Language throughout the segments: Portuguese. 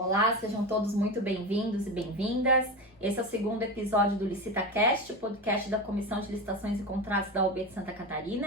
Olá, sejam todos muito bem-vindos e bem-vindas. Esse é o segundo episódio do LicitaCast, o podcast da Comissão de Licitações e Contratos da OAB de Santa Catarina.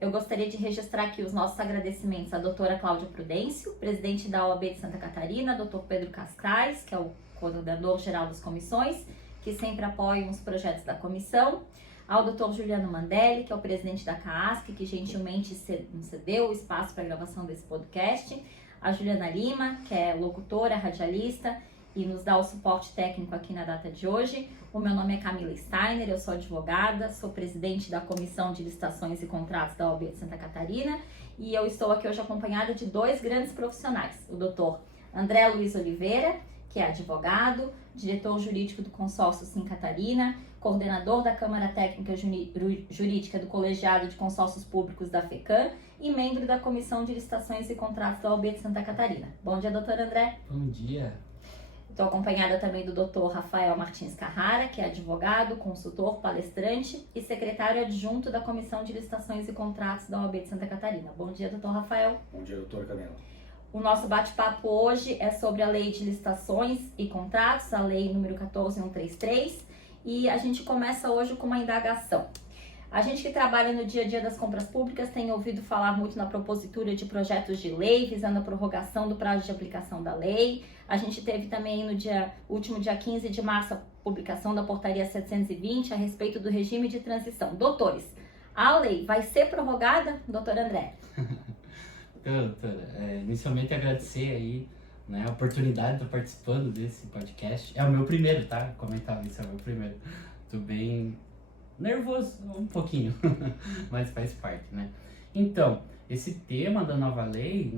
Eu gostaria de registrar aqui os nossos agradecimentos à doutora Cláudia Prudêncio, presidente da OAB de Santa Catarina, doutor Pedro Cascais, que é o coordenador-geral das comissões, que sempre apoiam os projetos da comissão, ao doutor Juliano Mandelli, que é o presidente da CAASC, que gentilmente cedeu o espaço para a gravação desse podcast, a Juliana Lima, que é locutora, radialista e nos dá o suporte técnico aqui na data de hoje. O meu nome é Camila Steiner, eu sou advogada, sou presidente da Comissão de Licitações e Contratos da OAB de Santa Catarina e eu estou aqui hoje acompanhada de dois grandes profissionais, o doutor André Luiz Oliveira, que é advogado, diretor jurídico do Consórcio Sim Catarina, coordenador da Câmara Técnica Jurídica do Colegiado de Consórcios Públicos da FECAM e membro da Comissão de Licitações e Contratos da OAB de Santa Catarina. Bom dia, doutor André. Bom dia. Estou acompanhada também do doutor Rafael Martins Carrara, que é advogado, consultor, palestrante e secretário adjunto da Comissão de Licitações e Contratos da OAB de Santa Catarina. Bom dia, doutor Rafael. Bom dia, doutora Camila. O nosso bate-papo hoje é sobre a Lei de Licitações e Contratos, a Lei número 14133, e a gente começa hoje com uma indagação. A gente que trabalha no dia a dia das compras públicas tem ouvido falar muito na propositura de projetos de lei, visando a prorrogação do prazo de aplicação da lei. A gente teve também no último dia 15 de março a publicação da portaria 720 a respeito do regime de transição. Doutores, a lei vai ser prorrogada, doutor André? Doutora, inicialmente agradecer aí, né, a oportunidade de estar participando desse podcast. É o meu primeiro, tá? Comentava isso, é o meu primeiro. Tô bem nervoso, um pouquinho, mas faz parte, né? Então, esse tema da nova lei,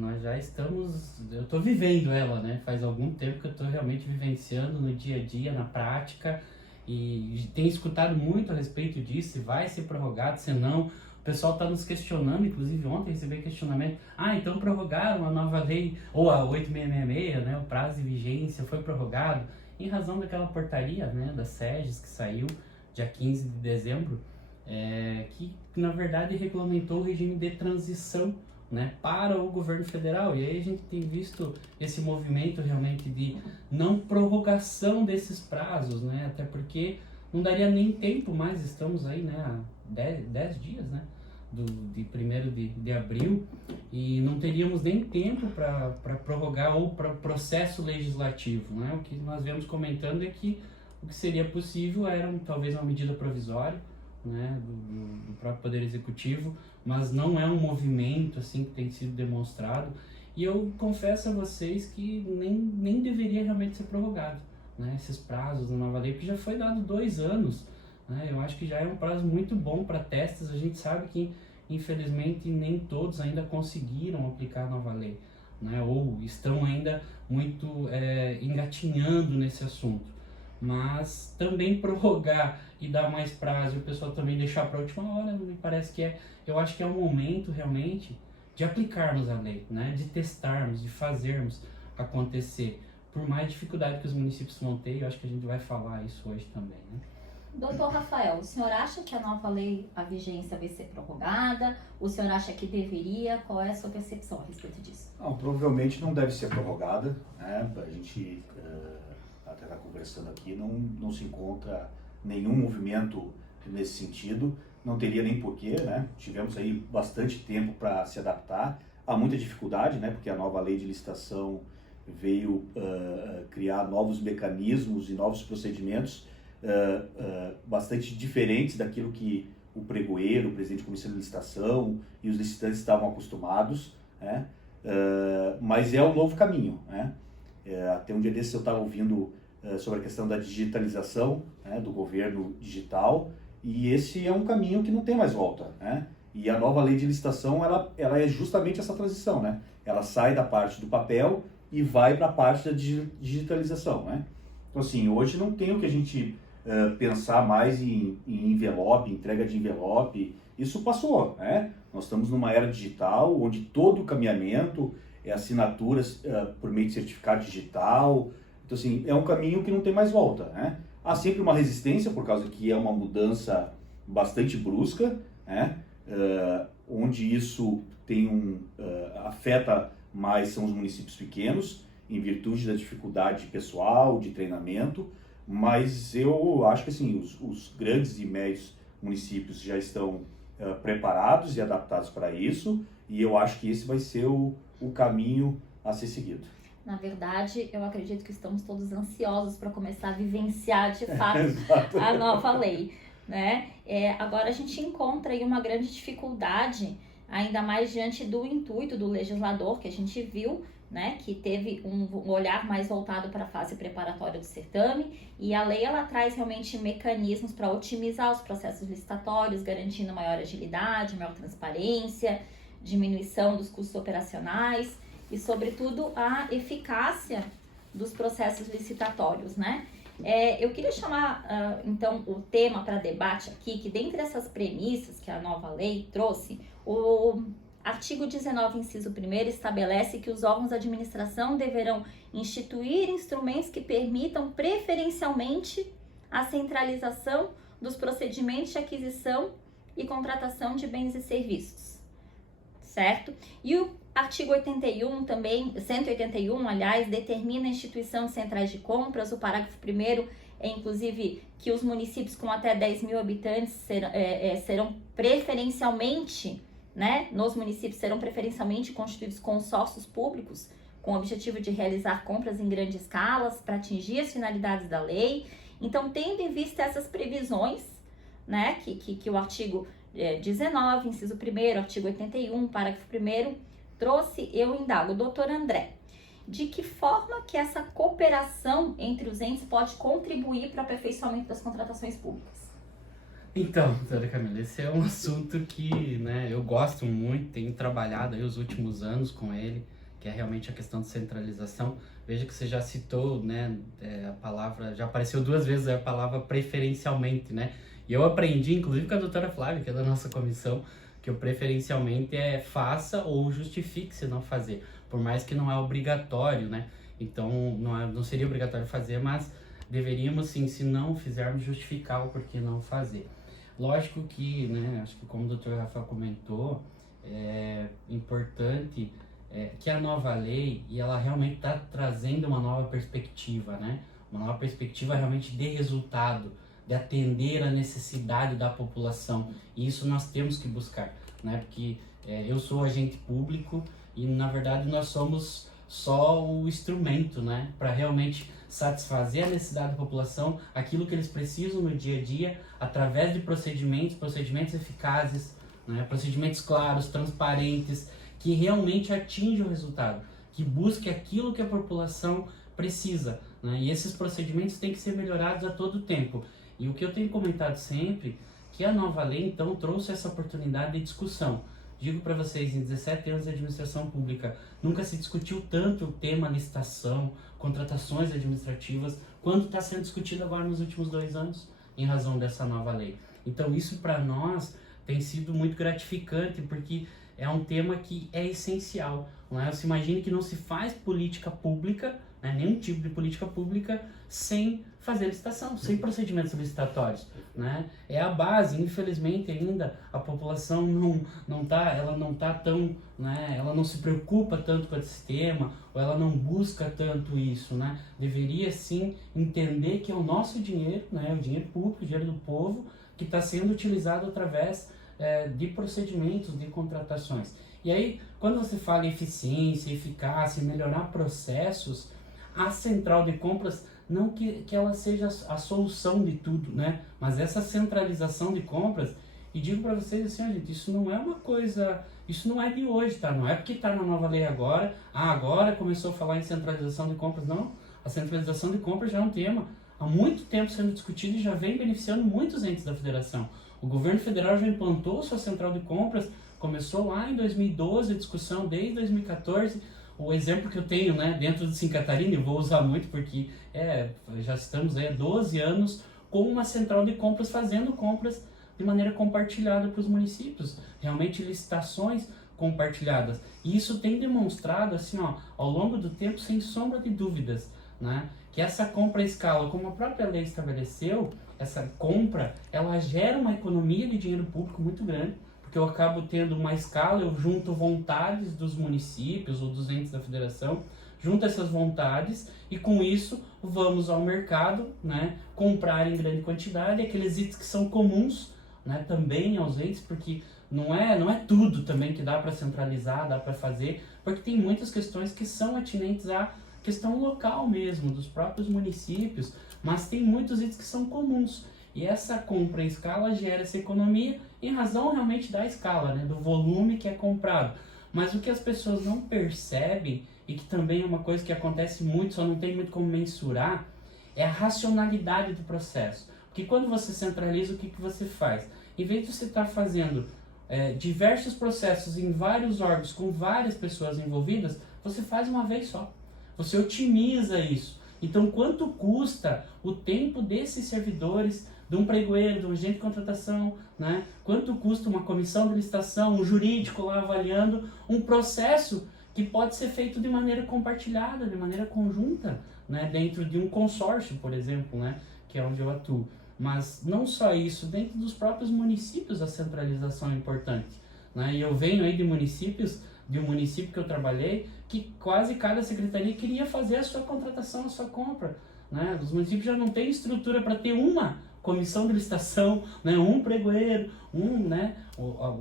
eu tô vivendo ela, né? Faz algum tempo que eu tô realmente vivenciando no dia a dia, na prática, e tenho escutado muito a respeito disso, se vai ser prorrogado, se não. O pessoal está nos questionando, inclusive ontem recebi questionamento, então prorrogaram a nova lei, ou a 8666, né, o prazo de vigência foi prorrogado, em razão daquela portaria, né, da SEGES que saiu dia 15 de dezembro, que na verdade regulamentou o regime de transição, né, para o governo federal. E aí a gente tem visto esse movimento realmente de não prorrogação desses prazos, né, até porque não daria nem tempo mais, estamos aí, né, há 10 dias, né, de 1º de abril, e não teríamos nem tempo para prorrogar ou para processo legislativo, né. O que nós viemos comentando é que o que seria possível era talvez uma medida provisória, né, do próprio Poder Executivo, mas não é um movimento assim que tem sido demonstrado, e eu confesso a vocês que nem deveria realmente ser prorrogado, né, esses prazos da nova lei, porque já foi dado 2 anos, né, eu acho que já é um prazo muito bom para testes. A gente sabe que infelizmente nem todos ainda conseguiram aplicar a nova lei, né, ou estão ainda muito engatinhando nesse assunto. Mas também prorrogar e dar mais prazo e o pessoal também deixar para a última hora, me parece que eu acho que é o momento realmente de aplicarmos a lei, né? De testarmos, de fazermos acontecer. Por mais dificuldade que os municípios vão ter, eu acho que a gente vai falar isso hoje também, né? Doutor Rafael, o senhor acha que a nova lei, a vigência vai ser prorrogada? O senhor acha que deveria? Qual é a sua percepção a respeito disso? Não, provavelmente não deve ser prorrogada, né? A gente até está conversando aqui, não se encontra nenhum movimento nesse sentido, não teria nem porquê, né? Tivemos aí bastante tempo para se adaptar, há muita dificuldade, né? Porque a nova lei de licitação veio criar novos mecanismos e novos procedimentos bastante diferentes daquilo que o pregoeiro, o presidente da comissão de licitação e os licitantes estavam acostumados, né? Mas é um novo caminho, né? Até um dia desses eu estava ouvindo sobre a questão da digitalização, né, do governo digital, e esse é um caminho que não tem mais volta, né? E a nova lei de licitação, ela é justamente essa transição, né? Ela sai da parte do papel e vai para a parte da digitalização, né? Então assim, hoje não tem o que a gente pensar mais em envelope, entrega de envelope, isso passou, né? Nós estamos numa era digital, onde todo o caminhamento é assinaturas por meio de certificado digital. Então assim, é um caminho que não tem mais volta, né? Há sempre uma resistência, por causa que é uma mudança bastante brusca, né? Onde isso afeta mais são os municípios pequenos, em virtude da dificuldade pessoal, de treinamento, mas eu acho que assim, os grandes e médios municípios já estão preparados e adaptados para isso, e eu acho que esse vai ser o caminho a ser seguido. Na verdade, eu acredito que estamos todos ansiosos para começar a vivenciar de fato a nova lei, né? Agora a gente encontra aí uma grande dificuldade, ainda mais diante do intuito do legislador, que a gente viu, né, que teve um olhar mais voltado para a fase preparatória do certame, e a lei ela traz realmente mecanismos para otimizar os processos licitatórios, garantindo maior agilidade, maior transparência, diminuição dos custos operacionais e, sobretudo, a eficácia dos processos licitatórios, né? Eu queria chamar, então, o tema para debate aqui, que dentre essas premissas que a nova lei trouxe, o artigo 19, inciso 1º, estabelece que os órgãos de administração deverão instituir instrumentos que permitam preferencialmente a centralização dos procedimentos de aquisição e contratação de bens e serviços, certo? E o artigo 81 também, 181, aliás, determina a instituição de centrais de compras. O parágrafo 1º é, inclusive, que os municípios com até 10 mil habitantes serão preferencialmente, né, nos municípios serão preferencialmente constituídos consórcios públicos com o objetivo de realizar compras em grande escala para atingir as finalidades da lei. Então, tendo em vista essas previsões, né, que o artigo 19, inciso 1º, artigo 81, parágrafo 1º, trouxe, eu indago, doutor André, de que forma que essa cooperação entre os entes pode contribuir para o aperfeiçoamento das contratações públicas? Então, doutora Camila, esse é um assunto que, né, eu gosto muito, tenho trabalhado aí os últimos anos com ele, que é realmente a questão de centralização. Veja que você já citou, né, a palavra, já apareceu 2 vezes a palavra preferencialmente, né? E eu aprendi, inclusive com a doutora Flávia, que é da nossa comissão, que o preferencialmente é faça ou justifique se não fazer, por mais que não é obrigatório, né? Então, não seria obrigatório fazer, mas deveríamos sim, se não fizermos, justificar o porquê não fazer. Lógico que, né, acho que como o doutor Rafael comentou, é importante que a nova lei, e ela realmente está trazendo uma nova perspectiva, né? Uma nova perspectiva realmente de resultado, de atender a necessidade da população. E isso nós temos que buscar, né? Porque eu sou agente público e, na verdade, nós somos só o instrumento, né? Para realmente satisfazer a necessidade da população, aquilo que eles precisam no dia a dia, através de procedimentos eficazes, né? Procedimentos claros, transparentes, que realmente atinjam o resultado, que busquem aquilo que a população precisa, né? E esses procedimentos têm que ser melhorados a todo tempo. E o que eu tenho comentado sempre, que a nova lei, então, trouxe essa oportunidade de discussão. Digo para vocês, em 17 anos de administração pública, nunca se discutiu tanto o tema licitação, contratações administrativas, quanto está sendo discutido agora nos últimos 2 anos, em razão dessa nova lei. Então, isso para nós tem sido muito gratificante, porque é um tema que é essencial. Não é? Você imagine que não se faz política pública, né, nenhum tipo de política pública, sem fazer licitação, sem procedimentos licitatórios, né? É a base. Infelizmente ainda a população não tá tão, né, ela não se preocupa tanto com esse tema, ou ela não busca tanto isso, né? Deveria sim entender que é o nosso dinheiro, né, o dinheiro público, o dinheiro do povo, que está sendo utilizado através de procedimentos, de contratações. E aí, quando você fala em eficiência, eficácia, melhorar processos, a central de compras, não que ela seja a solução de tudo, né? Mas essa centralização de compras, e digo para vocês assim, gente, isso não é uma coisa, isso não é de hoje, tá? Não é porque está na nova lei agora, agora começou a falar em centralização de compras, não. A centralização de compras já é um tema há muito tempo sendo discutido e já vem beneficiando muitos entes da federação. O governo federal já implantou sua central de compras, começou lá em 2012 a discussão, desde 2014. O exemplo que eu tenho, né, dentro de Santa Catarina, eu vou usar muito porque já estamos aí há 12 anos com uma central de compras, fazendo compras de maneira compartilhada para os municípios, realmente licitações compartilhadas. E isso tem demonstrado, assim, ó, ao longo do tempo, sem sombra de dúvidas, né, que essa compra à escala, como a própria lei estabeleceu, essa compra, ela gera uma economia de dinheiro público muito grande, porque eu acabo tendo uma escala, eu junto vontades dos municípios ou dos entes da federação, junta essas vontades e com isso vamos ao mercado, né, comprar em grande quantidade aqueles itens que são comuns, né, também aos entes, porque não é tudo também que dá para centralizar, dá para fazer, porque tem muitas questões que são atinentes à questão local mesmo, dos próprios municípios, mas tem muitos itens que são comuns. E essa compra em escala gera essa economia em razão realmente da escala, né, do volume que é comprado. Mas o que as pessoas não percebem, e que também é uma coisa que acontece muito, só não tem muito como mensurar, é a racionalidade do processo. Porque quando você centraliza, o que você faz? Em vez de você estar fazendo diversos processos em vários órgãos, com várias pessoas envolvidas, você faz uma vez só. Você otimiza isso. Então, quanto custa o tempo desses servidores, de um pregoeiro, de um agente de contratação, né? Quanto custa uma comissão de licitação, um jurídico lá avaliando um processo que pode ser feito de maneira compartilhada, de maneira conjunta, né? Dentro de um consórcio, por exemplo, né? Que é onde eu atuo. Mas não só isso, dentro dos próprios municípios a centralização é importante, né? E eu venho aí de um município que eu trabalhei, que quase cada secretaria queria fazer a sua contratação, a sua compra, né? Os municípios já não têm estrutura para ter uma comissão de licitação, né? Um pregoeiro, né?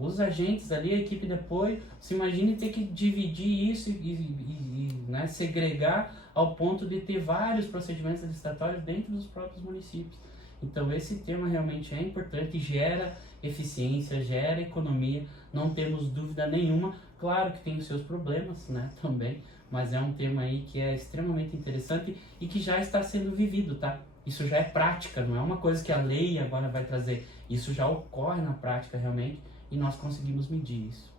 Os agentes ali, a equipe de apoio. Se imagine ter que dividir isso e né? Segregar ao ponto de ter vários procedimentos licitatórios dentro dos próprios municípios. Então esse tema realmente é importante, gera eficiência, gera economia, não temos dúvida nenhuma. Claro que tem os seus problemas, né, também, mas é um tema aí que é extremamente interessante e que já está sendo vivido, tá? Isso já é prática, não é uma coisa que a lei agora vai trazer, isso já ocorre na prática realmente e nós conseguimos medir isso.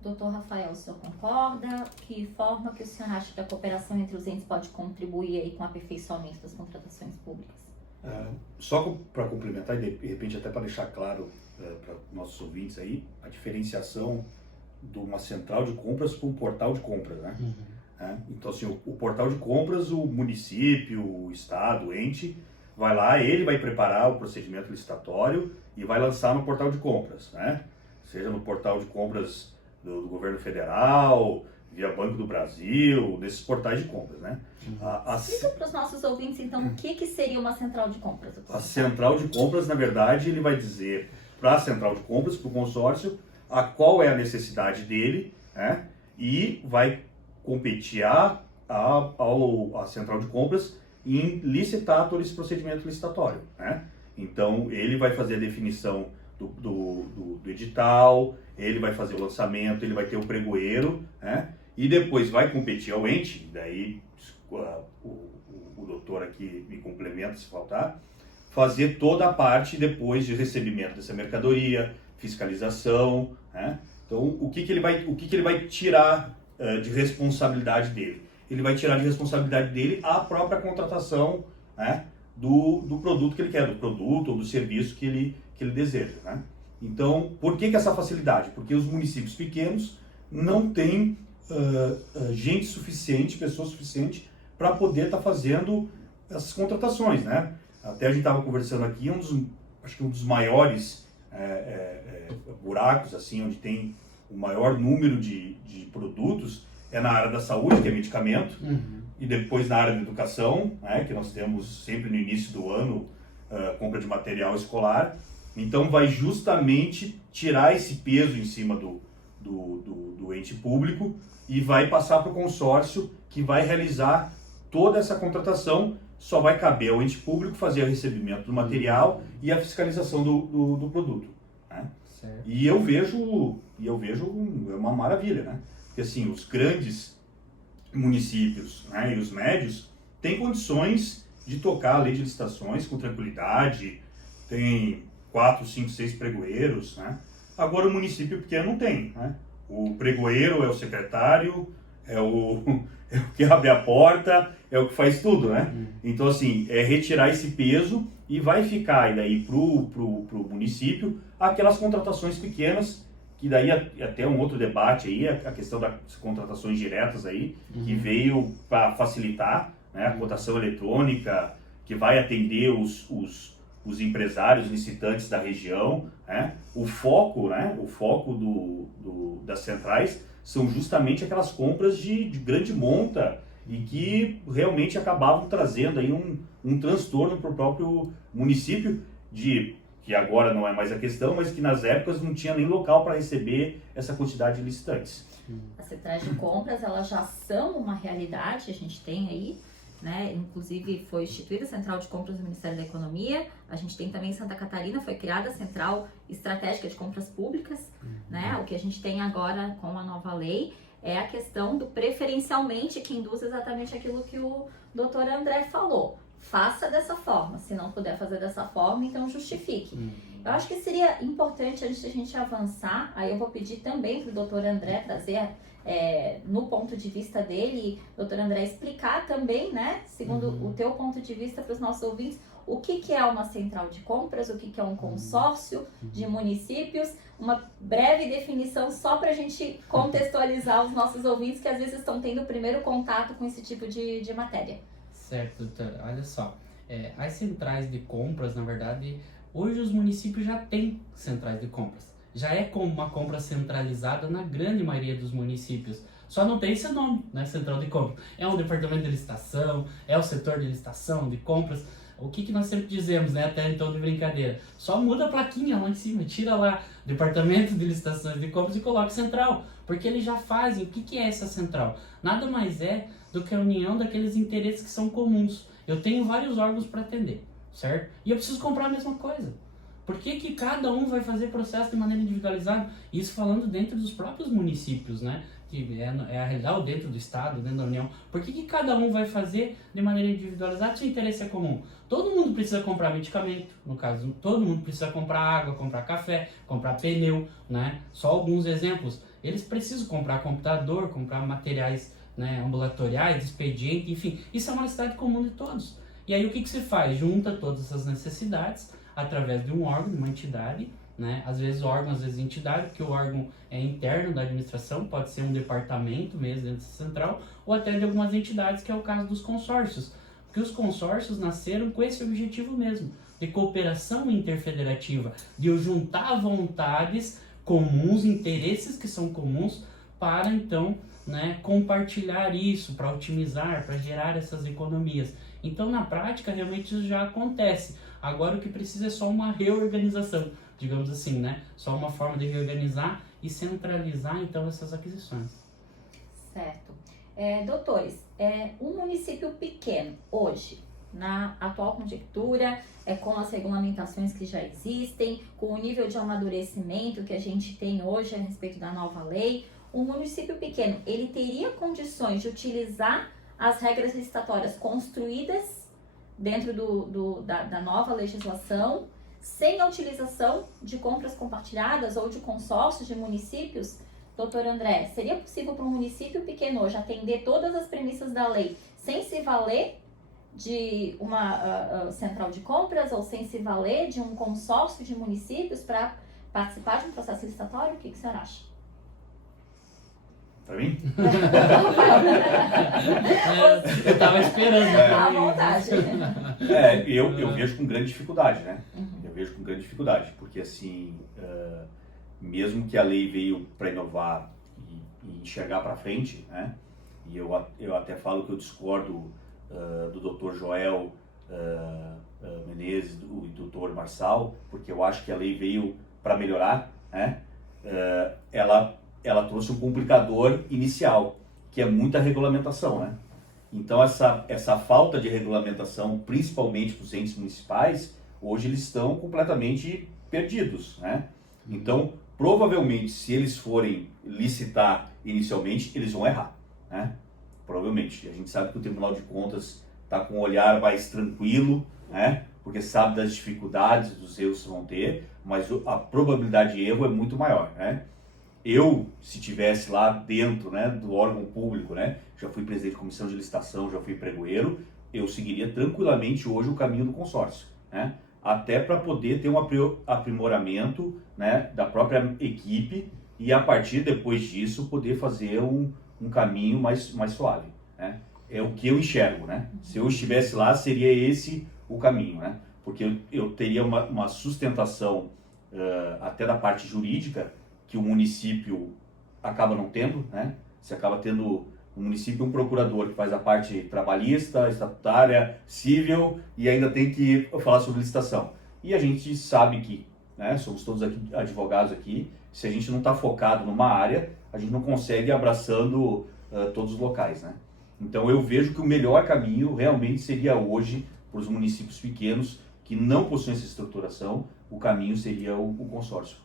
Doutor Rafael, o senhor concorda? Que forma que o senhor acha que a cooperação entre os entes pode contribuir aí com o aperfeiçoamento das contratações públicas? Só para complementar e de repente até para deixar claro para nossos ouvintes aí, a diferenciação de uma central de compras para um portal de compras, né? Então assim, o portal de compras, o município, o estado, o ente, vai lá, ele vai preparar o procedimento licitatório e vai lançar no portal de compras, né? Seja no portal de compras do governo federal, via Banco do Brasil, nesses portais de compras, né? Explica para os nossos ouvintes, então, o que seria uma central de compras? A central de compras, na verdade, ele vai dizer para a central de compras, para o consórcio, qual é a necessidade dele, né? E vai competir a central de compras em licitar todo esse procedimento licitatório, né? Então, ele vai fazer a definição do edital, ele vai fazer o lançamento, ele vai ter o pregoeiro, né? E depois vai competir ao ente, daí o doutor aqui me complementa se faltar, fazer toda a parte depois de recebimento dessa mercadoria, fiscalização, né? Então, o que ele vai tirar de responsabilidade dele? Ele vai tirar de responsabilidade dele a própria contratação, né, do produto que ele quer, do produto ou do serviço que ele deseja, né? Então, por que essa facilidade? Porque os municípios pequenos não têm gente suficiente, pessoa suficiente para poder estar fazendo essas contratações, né? Até a gente estava conversando aqui, acho que um dos maiores buracos, assim, onde tem o maior número de produtos é na área da saúde, que é medicamento, e depois na área da educação, né, que nós temos sempre no início do ano compra de material escolar. Então vai justamente tirar esse peso em cima do ente público e vai passar para o consórcio que vai realizar toda essa contratação. Só vai caber ao ente público fazer o recebimento do material e a fiscalização do produto, né? Certo. E eu vejo uma maravilha, né? Porque assim, os grandes municípios, né, e os médios têm condições de tocar a lei de licitações com tranquilidade, tem 4, 5, 6 pregoeiros, né? Agora o município pequeno não tem, né? O pregoeiro é o secretário, é o que abre a porta, é o que faz tudo, né? Então assim, é retirar esse peso e vai ficar e daí pro município aquelas contratações pequenas, que daí até um outro debate aí, a questão das contratações diretas aí, que veio para facilitar, né, a cotação eletrônica, que vai atender os empresários licitantes da região, né? O foco das centrais são justamente aquelas compras de grande monta, e que realmente acabavam trazendo aí um transtorno para o próprio município, que agora não é mais a questão, mas que nas épocas não tinha nem local para receber essa quantidade de licitantes. As centrais de compras, elas já são uma realidade, a gente tem aí, né? Inclusive foi instituída a Central de Compras do Ministério da Economia, a gente tem também em Santa Catarina, foi criada a Central Estratégica de Compras Públicas, né? O que a gente tem agora com a nova lei é a questão do preferencialmente, que induz exatamente aquilo que o doutor André falou. Faça dessa forma, se não puder fazer dessa forma, então justifique. Eu acho que seria importante, antes de a gente avançar, aí eu vou pedir também para o doutor André trazer, no ponto de vista dele, doutor André, explicar também, né, segundo o teu ponto de vista para os nossos ouvintes, o que é uma central de compras, o que é um consórcio de municípios, uma breve definição só para a gente contextualizar os nossos ouvintes que às vezes estão tendo o primeiro contato com esse tipo de matéria. Certo, doutora. Olha só, as centrais de compras, na verdade, hoje os municípios já têm centrais de compras. Já é como uma compra centralizada na grande maioria dos municípios. Só não tem esse nome, né, central de compras. É um departamento de licitação, é o setor de licitação, de compras. O que nós sempre dizemos, né, até então de brincadeira? Só muda a plaquinha lá em cima, tira lá departamento de licitações de compras e coloca central. Porque eles já fazem. O que é essa central? Nada mais é do que a união daqueles interesses que são comuns. Eu tenho vários órgãos para atender, certo? E eu preciso comprar a mesma coisa. Por que cada um vai fazer processo de maneira individualizada? Isso falando dentro dos próprios municípios, né? Que é a realidade dentro do Estado, dentro da União. Por que cada um vai fazer de maneira individualizada se o interesse é comum? Todo mundo precisa comprar medicamento, no caso, todo mundo precisa comprar água, comprar café, comprar pneu, né? Só alguns exemplos. Eles precisam comprar computador, comprar materiais, né, ambulatoriais, expediente, enfim. Isso é uma necessidade comum de todos. E aí o que se faz? Junta todas essas necessidades através de um órgão, de uma entidade, né? Às vezes órgão, às vezes entidade, porque o órgão é interno da administração, pode ser um departamento mesmo dentro dessa central, ou até de algumas entidades, que é o caso dos consórcios. Porque os consórcios nasceram com esse objetivo mesmo, de cooperação interfederativa, de eu juntar vontades comuns, interesses que são comuns, para então, né, compartilhar isso, para otimizar, para gerar essas economias. Então, na prática, realmente isso já acontece. Agora o que precisa é só uma reorganização, digamos assim, né? Só uma forma de reorganizar e centralizar, então, essas aquisições. Certo. Doutores, um município pequeno, hoje, na atual conjectura, com as regulamentações que já existem, com o nível de amadurecimento que a gente tem hoje a respeito da nova lei, um município pequeno, ele teria condições de utilizar as regras licitatórias construídas dentro da nova legislação, sem a utilização de compras compartilhadas ou de consórcios de municípios? Doutor André, seria possível para um município pequeno hoje atender todas as premissas da lei sem se valer de uma central de compras ou sem se valer de um consórcio de municípios para participar de um processo licitatório? O que o senhor acha? Para mim? Eu estava esperando. À vontade. Eu vejo com grande dificuldade, né? Eu vejo com grande dificuldade, porque assim, mesmo que a lei veio para inovar e enxergar para frente, né? E eu até falo que eu discordo do Dr. Joel Menezes e do Dr. Marçal, porque eu acho que a lei veio para melhorar, né? Ela trouxe um complicador inicial, que é muita regulamentação, né? Então essa falta de regulamentação, principalmente para os entes municipais, hoje eles estão completamente perdidos, né? Então, provavelmente, se eles forem licitar inicialmente, eles vão errar, né? Provavelmente. A gente sabe que o Tribunal de Contas está com um olhar mais tranquilo, né? Porque sabe das dificuldades, dos erros que vão ter, mas a probabilidade de erro é muito maior, né? Eu, se tivesse lá dentro, né, do órgão público, né, já fui presidente de comissão de licitação, já fui pregoeiro, eu seguiria tranquilamente hoje o caminho do consórcio, né? Até para poder ter um aprimoramento, né, da própria equipe e a partir depois disso poder fazer um caminho mais suave, né? É o que eu enxergo, né? Se eu estivesse lá, seria esse o caminho, né? Porque eu teria uma sustentação até da parte jurídica que o município acaba não tendo, né? Você acaba tendo No município, um procurador que faz a parte trabalhista, estatutária, civil e ainda tem que falar sobre licitação. E a gente sabe que, né, somos todos aqui, advogados aqui, se a gente não está focado numa área, a gente não consegue ir abraçando todos os locais, né? Então eu vejo que o melhor caminho realmente seria hoje, para os municípios pequenos que não possuem essa estruturação, o caminho seria o consórcio.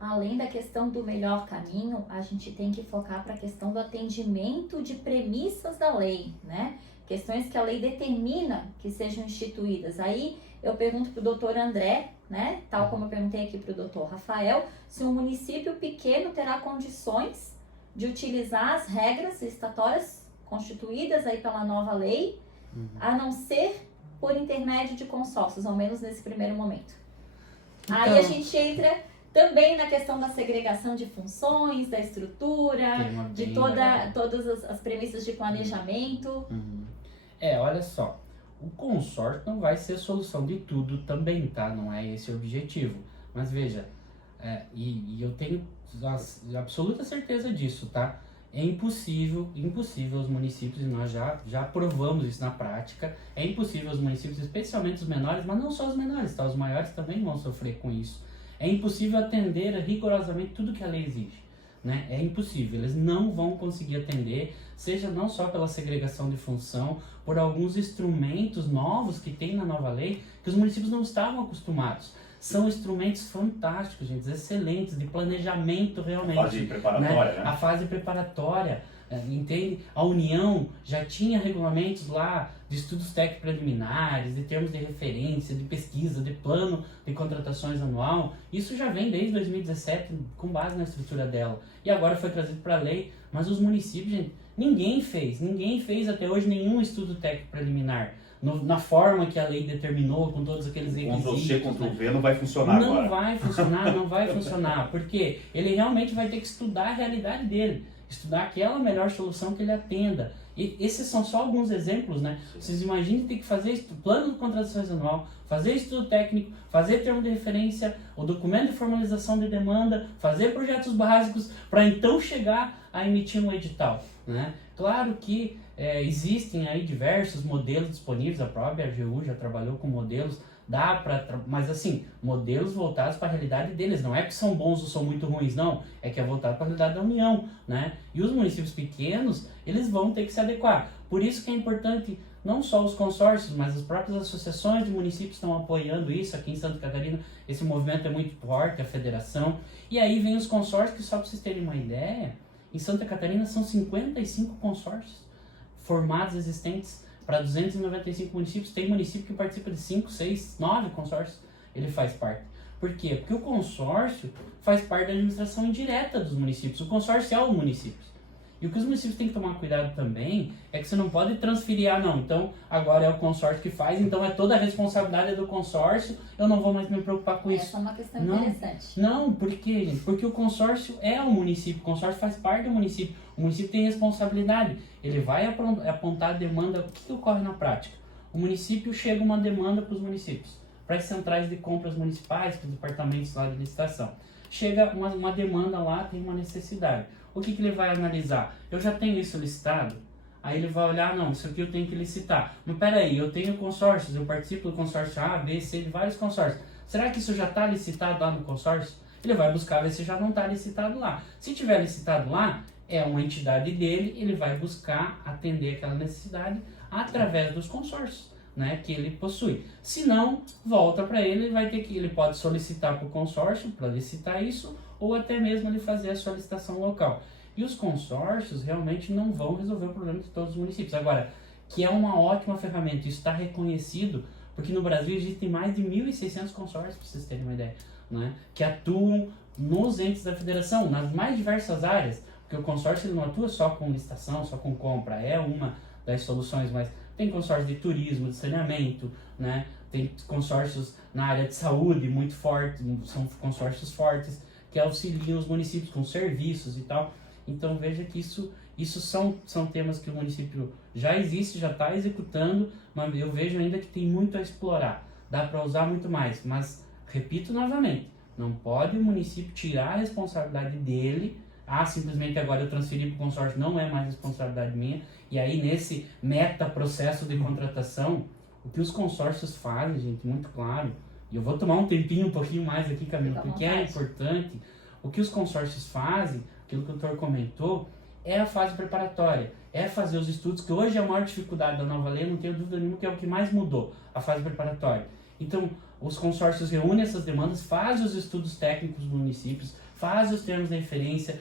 Além da questão do melhor caminho, a gente tem que focar para a questão do atendimento de premissas da lei, né? Questões que a lei determina que sejam instituídas. Aí eu pergunto para o doutor André, né? Tal como eu perguntei aqui para o doutor Rafael, se um município pequeno terá condições de utilizar as regras licitatórias constituídas aí pela nova lei, a não ser por intermédio de consórcios, ao menos nesse primeiro momento. Então, aí a gente entra também na questão da segregação de funções, da estrutura, de todas as premissas de planejamento. Olha só, o consórcio não vai ser a solução de tudo também, tá? Não é esse o objetivo. Mas veja, e eu tenho absoluta certeza disso, tá? É impossível os municípios, e nós já provamos isso na prática, é impossível os municípios, especialmente os menores, mas não só os menores, tá? Os maiores também vão sofrer com isso. É impossível atender rigorosamente tudo que a lei exige, né? É impossível, eles não vão conseguir atender, seja não só pela segregação de função, por alguns instrumentos novos que tem na nova lei, que os municípios não estavam acostumados. São instrumentos fantásticos, gente, excelentes, de planejamento realmente. A fase preparatória, né? A fase preparatória, entende? A União já tinha regulamentos lá de estudos técnicos preliminares, de termos de referência, de pesquisa, de plano de contratações anual. Isso já vem desde 2017, com base na estrutura dela. E agora foi trazido para a lei, mas os municípios, gente, ninguém fez até hoje nenhum estudo técnico preliminar. Na forma que a lei determinou, com todos aqueles requisitos. Ctrl-C, Ctrl-V não vai funcionar agora. Não vai funcionar, porque ele realmente vai ter que estudar a realidade dele, estudar aquela melhor solução que ele atenda. E esses são só alguns exemplos, né? Sim. Vocês imaginem ter que fazer plano de contratações anual, fazer estudo técnico, fazer termo de referência, o documento de formalização de demanda, fazer projetos básicos, para então chegar a emitir um edital, né? Claro que existem aí diversos modelos disponíveis, a própria AGU já trabalhou com modelos, mas assim, modelos voltados para a realidade deles, não é que são bons ou são muito ruins, não, é que é voltado para a realidade da União, né? E os municípios pequenos, eles vão ter que se adequar, por isso que é importante, não só os consórcios, mas as próprias associações de municípios estão apoiando isso, aqui em Santa Catarina esse movimento é muito forte, a federação, e aí vem os consórcios, que só para vocês terem uma ideia, em Santa Catarina são 55 consórcios formados existentes para 295 municípios. Tem município que participa de 5, 6, 9 consórcios, ele faz parte. Por quê? Porque o consórcio faz parte da administração indireta dos municípios. O consórcio é o município. E o que os municípios têm que tomar cuidado também é que você não pode transferir, então agora é o consórcio que faz, então é toda a responsabilidade do consórcio, eu não vou mais me preocupar com isso. Essa é uma questão interessante. Não, por quê, gente? Porque o consórcio é o município, o consórcio faz parte do município, o município tem responsabilidade, ele vai apontar a demanda, o que ocorre na prática? O município chega uma demanda para os municípios, para as centrais de compras municipais, para os departamentos lá de licitação. Chega uma demanda lá, tem uma necessidade. O que ele vai analisar? Eu já tenho isso listado? Aí ele vai olhar, não, isso aqui eu tenho que licitar. Mas peraí, eu tenho consórcios, eu participo do consórcio A, B, C, de vários consórcios. Será que isso já está licitado lá no consórcio? Ele vai buscar ver se já não está licitado lá. Se tiver licitado lá, é uma entidade dele, ele vai buscar atender aquela necessidade através dos consórcios, né, que ele possui. Se não, volta para ele, ele pode solicitar para o consórcio para licitar isso, ou até mesmo ele fazer a sua licitação local. E os consórcios realmente não vão resolver o problema de todos os municípios. Agora, que é uma ótima ferramenta, isso está reconhecido, porque no Brasil existem mais de 1.600 consórcios, para vocês terem uma ideia, né, que atuam nos entes da federação, nas mais diversas áreas, porque o consórcio ele não atua só com licitação, só com compra, é uma das soluções, mas tem consórcio de turismo, de saneamento, né, tem consórcios na área de saúde muito fortes, são consórcios fortes, que auxiliam os municípios com serviços e tal. Então veja que isso são temas que o município já existe, já está executando, mas eu vejo ainda que tem muito a explorar. Dá para usar muito mais, mas repito novamente, não pode o município tirar a responsabilidade dele simplesmente agora eu transferi para o consórcio, não é mais responsabilidade minha. E aí nesse meta-processo de contratação, o que os consórcios fazem, gente, muito claro, e eu vou tomar um tempinho, um pouquinho mais aqui, Camila, porque é importante, o que os consórcios fazem, aquilo que o doutor comentou, é a fase preparatória, é fazer os estudos, que hoje é a maior dificuldade da nova lei, não tenho dúvida nenhuma que é o que mais mudou, a fase preparatória. Então, os consórcios reúnem essas demandas, fazem os estudos técnicos dos municípios, fazem os termos de referência,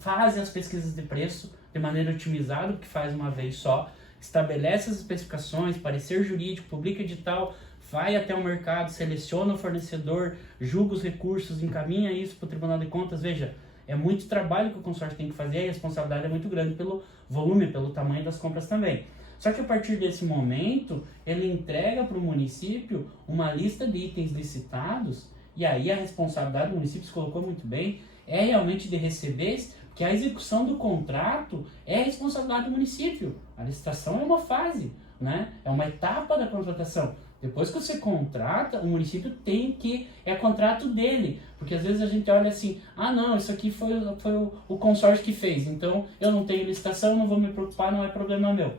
fazem as pesquisas de preço de maneira otimizada, que faz uma vez só, estabelece as especificações, parecer jurídico, publica edital, vai até o mercado, seleciona o fornecedor, julga os recursos, encaminha isso para o Tribunal de Contas. Veja, é muito trabalho que o consórcio tem que fazer e a responsabilidade é muito grande pelo volume, pelo tamanho das compras também. Só que a partir desse momento, ele entrega para o município uma lista de itens licitados e aí a responsabilidade do município, se colocou muito bem, é realmente de receber, que a execução do contrato é a responsabilidade do município. A licitação é uma fase, né? É uma etapa da contratação. Depois que você contrata, o município tem que... é contrato dele. Porque às vezes a gente olha assim, não, isso aqui foi o consórcio que fez, então eu não tenho licitação, não vou me preocupar, não é problema meu.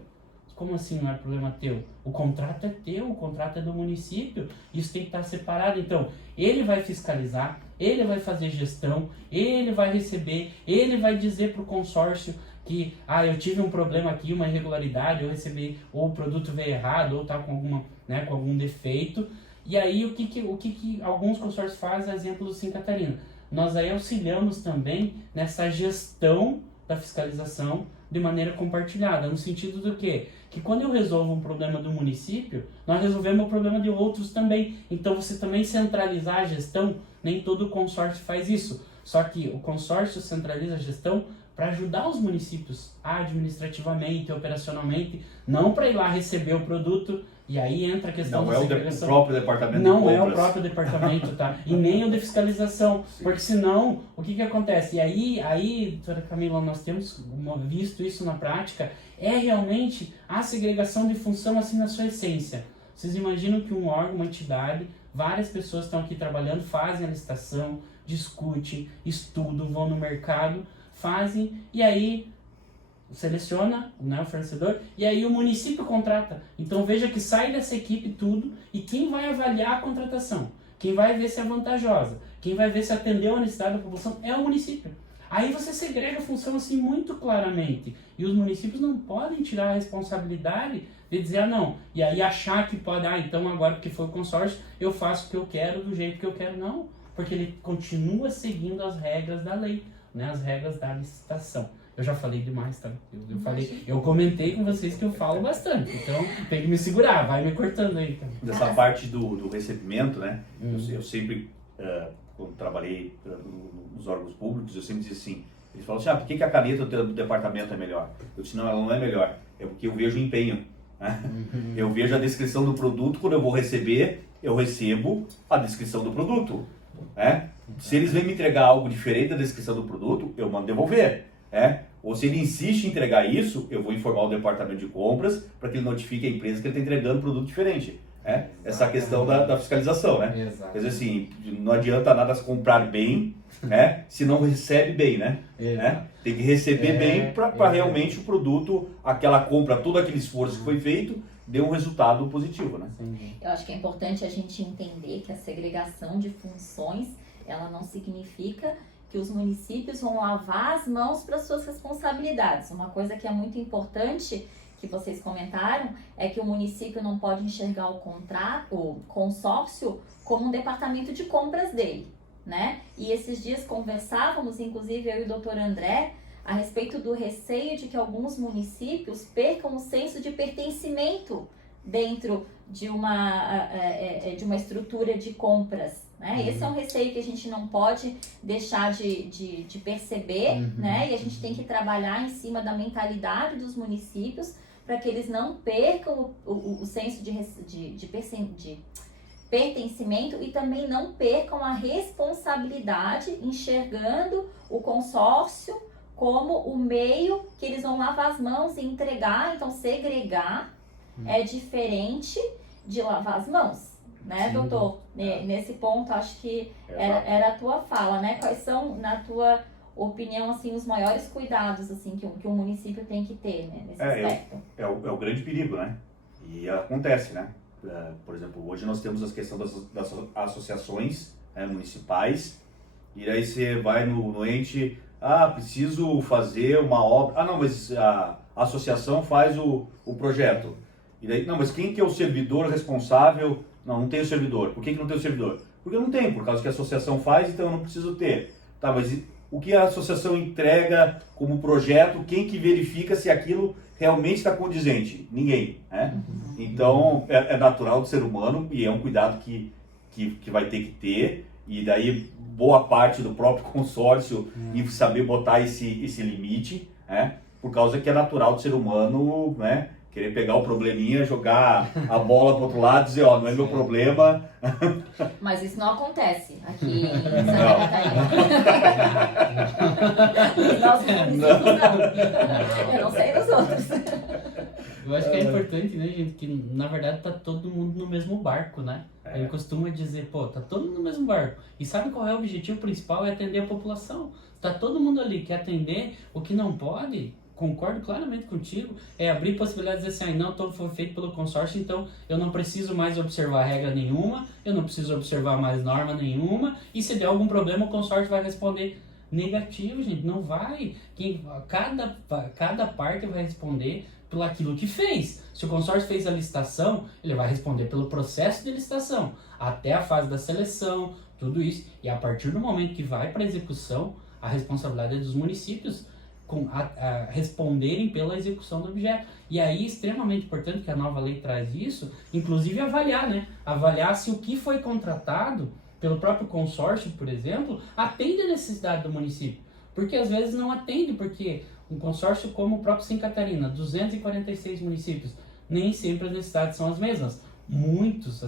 Como assim não é problema teu? O contrato é teu, o contrato é do município, isso tem que estar separado. Então, ele vai fiscalizar, ele vai fazer gestão, ele vai receber, ele vai dizer para o consórcio que, eu tive um problema aqui, uma irregularidade, eu recebi, ou o produto veio errado, ou está com algum defeito. E aí, o que alguns consórcios fazem, exemplo do Sim Catarina? Nós aí auxiliamos também nessa gestão da fiscalização de maneira compartilhada, no sentido do quê? Que quando eu resolvo um problema do município, nós resolvemos o problema de outros também. Então, você também centralizar a gestão, nem todo consórcio faz isso. Só que o consórcio centraliza a gestão para ajudar os municípios administrativamente, operacionalmente, não para ir lá receber o produto. E aí entra a questão da segregação. Não é o próprio departamento de compras. Não é o próprio departamento, tá? E nem o de fiscalização. Sim. Porque senão, o que acontece? E aí, doutora Camila, nós temos visto isso na prática, é realmente a segregação de função assim na sua essência. Vocês imaginam que um órgão, uma entidade, várias pessoas estão aqui trabalhando, fazem a licitação, discutem, estudam, vão no mercado, fazem, e aí seleciona, né, o fornecedor, e aí o município contrata. Então veja que sai dessa equipe tudo, e quem vai avaliar a contratação, quem vai ver se é vantajosa, quem vai ver se atendeu a necessidade da população é o município. Aí você segrega a função assim muito claramente, e os municípios não podem tirar a responsabilidade de dizer não, e aí achar que pode, então agora porque foi o consórcio, eu faço o que eu quero, do jeito que eu quero, não, porque ele continua seguindo as regras da lei, né, as regras da licitação. Eu já falei demais, tá? Eu comentei com vocês que eu falo bastante, então tem que me segurar, vai me cortando aí. Tá? Dessa parte do recebimento, né? Eu sempre, quando trabalhei nos órgãos públicos, eu sempre dizia assim, eles falam assim, por que a caneta do departamento é melhor? Eu disse, não, ela não é melhor, é porque eu vejo o empenho. Né? Eu vejo a descrição do produto, quando eu vou receber, eu recebo a descrição do produto. Né? Se eles vêm me entregar algo diferente da descrição do produto, eu mando devolver. Ou se ele insiste em entregar isso, eu vou informar o departamento de compras para que ele notifique a empresa que ele está entregando um produto diferente. Essa questão da fiscalização, né? Exato. Quer dizer assim, não adianta nada comprar bem, se não recebe bem, né? Tem que receber bem para realmente o produto, aquela compra, todo aquele esforço que foi feito, dê um resultado positivo, né? Eu acho que é importante a gente entender que a segregação de funções, ela não significa que os municípios vão lavar as mãos para suas responsabilidades. Uma coisa que é muito importante, que vocês comentaram, é que o município não pode enxergar o consórcio como um departamento de compras dele, né? E esses dias conversávamos, inclusive eu e o doutor André, a respeito do receio de que alguns municípios percam o senso de pertencimento dentro de uma estrutura de compras. Né? Esse é um receio que a gente não pode deixar de perceber, né? E a gente tem que trabalhar em cima da mentalidade dos municípios para que eles não percam o senso de pertencimento e também não percam a responsabilidade, enxergando o consórcio como o meio que eles vão lavar as mãos e entregar. Então, segregar é diferente de lavar as mãos. Né, sim, doutor? Nesse ponto, acho que era a tua fala, né? Quais são, na tua opinião, assim, os maiores cuidados, assim, que um município tem que ter, né, nesse aspecto? É o grande perigo, né? E acontece, né? Por exemplo, hoje nós temos a questão das associações municipais, e aí você vai no ente, preciso fazer uma obra, não, mas a associação faz o projeto. E daí, não, mas quem que é o servidor responsável? Não tem o servidor. Por que não tem o servidor? Porque eu não tenho, por causa que a associação faz, então eu não preciso ter. Tá, mas o que a associação entrega como projeto, quem que verifica se aquilo realmente está condizente? Ninguém, né? Então, é natural do ser humano e é um cuidado que vai ter que ter, e daí boa parte do próprio consórcio em saber botar esse limite, né? Por causa que é natural do ser humano, né? Querer pegar o probleminha, jogar a bola pro outro lado e dizer, não é meu problema. Mas isso não acontece aqui em Santa Catarina. Nos nossos municípios, não. Eu não sei dos outros. Eu acho que é importante, né, gente, que na verdade tá todo mundo no mesmo barco, né? Ele costuma dizer, tá todo mundo no mesmo barco. E sabe qual é o objetivo principal? É atender a população. Tá todo mundo ali, quer atender. O que não pode, concordo claramente contigo, é abrir possibilidades de dizer assim, não, tudo foi feito pelo consórcio, então eu não preciso mais observar regra nenhuma, eu não preciso observar mais norma nenhuma, e se der algum problema o consórcio vai responder negativo, gente, não vai. Cada parte vai responder pelo aquilo que fez. Se o consórcio fez a licitação, ele vai responder pelo processo de licitação, até a fase da seleção, tudo isso, e a partir do momento que vai para a execução, a responsabilidade é dos municípios responderem pela execução do objeto. E aí, extremamente importante que a nova lei traz isso, inclusive avaliar, né? Avaliar se o que foi contratado pelo próprio consórcio, por exemplo, atende a necessidade do município. Porque às vezes não atende, porque um consórcio como o próprio Santa Catarina, 246 municípios, nem sempre as necessidades são as mesmas. Muitos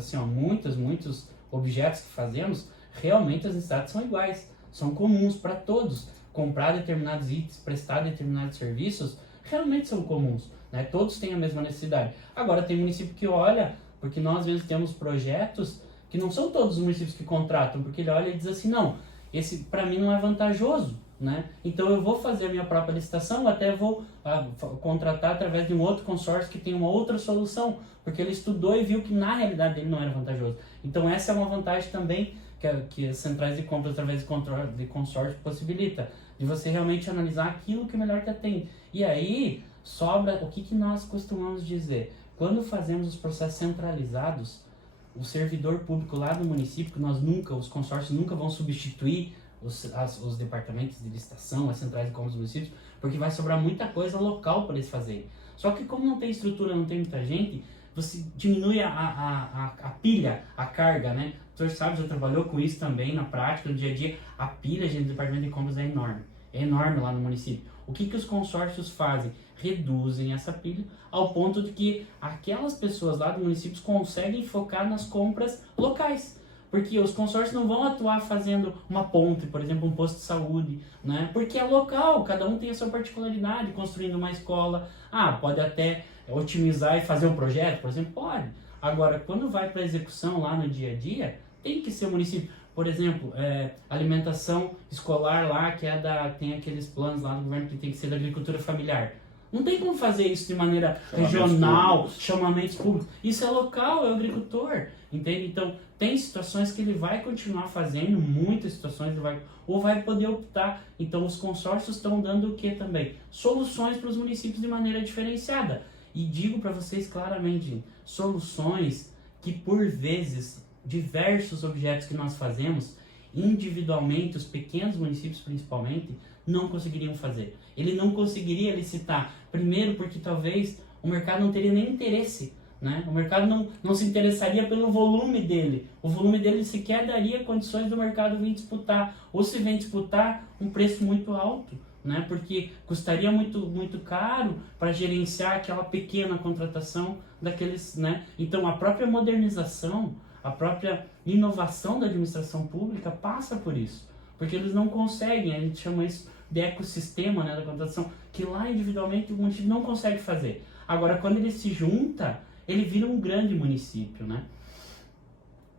objetos que fazemos, realmente as necessidades são iguais, são comuns para todos. Comprar determinados itens, prestar determinados serviços, realmente são comuns, né? Todos têm a mesma necessidade. Agora, tem município que olha, porque nós às vezes temos projetos que não são todos os municípios que contratam, porque ele olha e diz assim, não, esse para mim não é vantajoso, né? Então eu vou fazer a minha própria licitação, até vou contratar através de um outro consórcio que tem uma outra solução, porque ele estudou e viu que na realidade ele não era vantajoso. Então essa é uma vantagem também que as centrais de compras através de consórcio possibilita, de você realmente analisar aquilo que melhor te atende. E aí sobra o que nós costumamos dizer. Quando fazemos os processos centralizados, o servidor público lá do município, que os consórcios nunca vão substituir os departamentos de licitação, as centrais de compras dos municípios, porque vai sobrar muita coisa local para eles fazerem. Só que como não tem estrutura, não tem muita gente, você diminui a pilha, a carga, né? O senhor sabe, já trabalhou com isso também na prática, no dia a dia. A pilha, gente, do departamento de compras é enorme lá no município. O que os consórcios fazem? Reduzem essa pilha ao ponto de que aquelas pessoas lá do município conseguem focar nas compras locais. Porque os consórcios não vão atuar fazendo uma ponte, por exemplo, um posto de saúde, né? Porque é local, cada um tem a sua particularidade, construindo uma escola. Pode até otimizar e fazer um projeto, por exemplo, pode. Agora, quando vai para a execução lá no dia a dia, tem que ser o município. Por exemplo, alimentação escolar lá, tem aqueles planos lá do governo que tem que ser da agricultura familiar. Não tem como fazer isso de maneira regional, chamamentos públicos. Isso é local, é o agricultor, entende? Então, tem situações que ele vai continuar fazendo, muitas situações ou vai poder optar. Então, os consórcios estão dando o que também? Soluções para os municípios de maneira diferenciada. E digo para vocês claramente, soluções que por vezes, diversos objetos que nós fazemos, individualmente, os pequenos municípios principalmente, não conseguiriam fazer. Ele não conseguiria licitar, primeiro porque talvez o mercado não teria nem interesse, né? O mercado não se interessaria pelo volume dele. O volume dele sequer daria condições do mercado vir disputar, ou se vem disputar um preço muito alto, né? Porque custaria muito caro para gerenciar aquela pequena contratação daqueles, né? Então a própria modernização, a própria inovação da administração pública passa por isso, porque eles não conseguem, a gente chama isso de ecossistema, né, da contratação, que lá individualmente o município não consegue fazer. Agora, quando ele se junta, ele vira um grande município, né?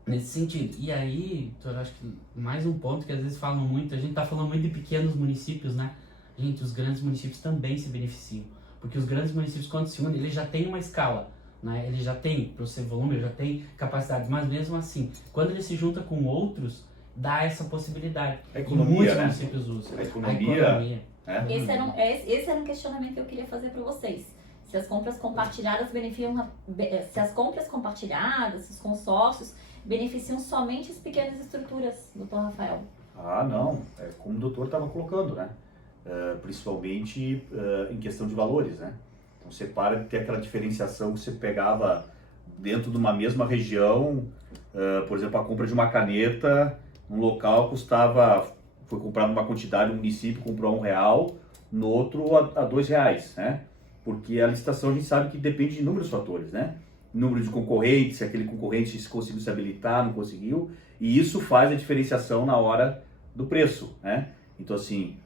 Nesse sentido. E aí, eu acho que mais um ponto que às vezes falam muito, a gente tá falando muito de pequenos municípios, né? Gente, os grandes municípios também se beneficiam. Porque os grandes municípios, quando se unem, eles já têm uma escala, né? Eles já têm, para o seu volume, já têm capacidade. Mas mesmo assim, quando ele se junta com outros, dá essa possibilidade. A economia, muitos né? municípios usam. A economia. Esse era um questionamento que eu queria fazer para vocês. Se as compras compartilhadas se as compras compartilhadas, se os consórcios beneficiam somente as pequenas estruturas, doutor Rafael? Ah, não. É como o doutor estava colocando, né? Principalmente em questão de valores, né? Então você para de ter aquela diferenciação que você pegava dentro de uma mesma região, por exemplo, a compra de uma caneta, num local foi comprado uma quantidade, um município comprou R$1, no outro a R$2, né? Porque a licitação a gente sabe que depende de inúmeros fatores, né? Número de concorrentes, se aquele concorrente se conseguiu se habilitar, não conseguiu, e isso faz a diferenciação na hora do preço, né? Então assim,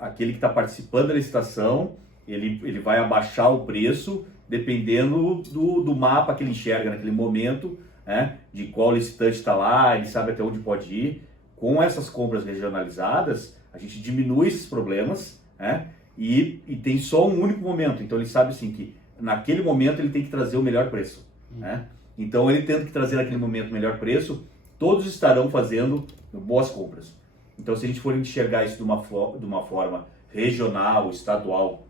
aquele que está participando da licitação, ele vai abaixar o preço dependendo do mapa que ele enxerga naquele momento, né? De qual licitante está lá, ele sabe até onde pode ir. Com essas compras regionalizadas, a gente diminui esses problemas, né? E tem só um único momento, então ele sabe assim que naquele momento ele tem que trazer o melhor preço, né? Então ele tendo que trazer naquele momento o melhor preço, todos estarão fazendo boas compras. Então se a gente for enxergar isso de uma forma regional, estadual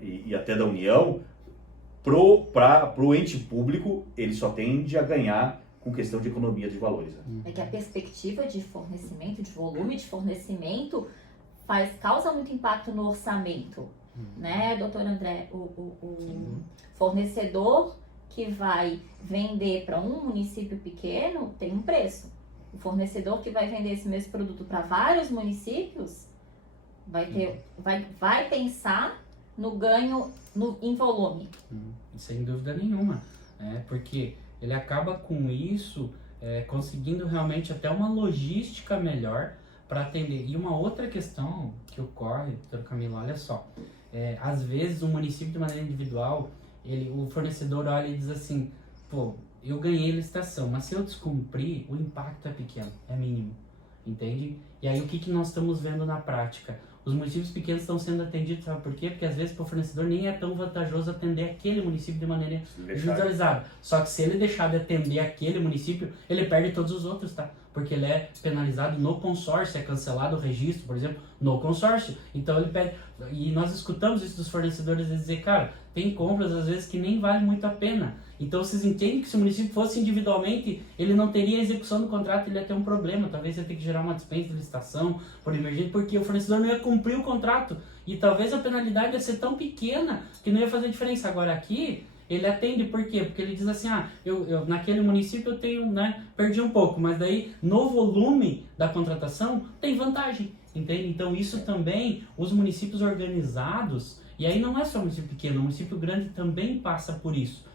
e até da União, pro ente público ele só tende a ganhar com questão de economia de valores. Né? É que a perspectiva de fornecimento, de volume de fornecimento, causa muito impacto no orçamento, né, doutor André? O fornecedor que vai vender para um município pequeno tem um preço. O fornecedor que vai vender esse mesmo produto para vários municípios vai pensar no ganho em volume. Sem dúvida nenhuma, porque ele acaba com isso conseguindo realmente até uma logística melhor para atender. E uma outra questão que ocorre, doutor Camilo, olha só, às vezes o município de maneira individual, o fornecedor olha e diz assim, pô, eu ganhei licitação, mas se eu descumprir, o impacto é pequeno, é mínimo, entende? E aí o que nós estamos vendo na prática? Os municípios pequenos estão sendo atendidos, sabe por quê? Porque às vezes para o fornecedor nem é tão vantajoso atender aquele município de maneira individualizada. Só que se ele deixar de atender aquele município, ele perde todos os outros, tá? Porque ele é penalizado no consórcio, é cancelado o registro, por exemplo, no consórcio. Então ele pede, e nós escutamos isso dos fornecedores dizer, cara, tem compras às vezes que nem vale muito a pena. Então vocês entendem que se o município fosse individualmente, ele não teria a execução do contrato, ele ia ter um problema. Talvez ia ter que gerar uma dispensa de licitação por emergência, porque o fornecedor não ia cumprir o contrato. E talvez a penalidade ia ser tão pequena que não ia fazer diferença. Agora aqui, ele atende por quê? Porque ele diz assim, eu naquele município eu tenho, perdi um pouco, mas daí no volume da contratação tem vantagem, entende? Então isso também, os municípios organizados, e aí não é só município pequeno, o município grande também passa por isso.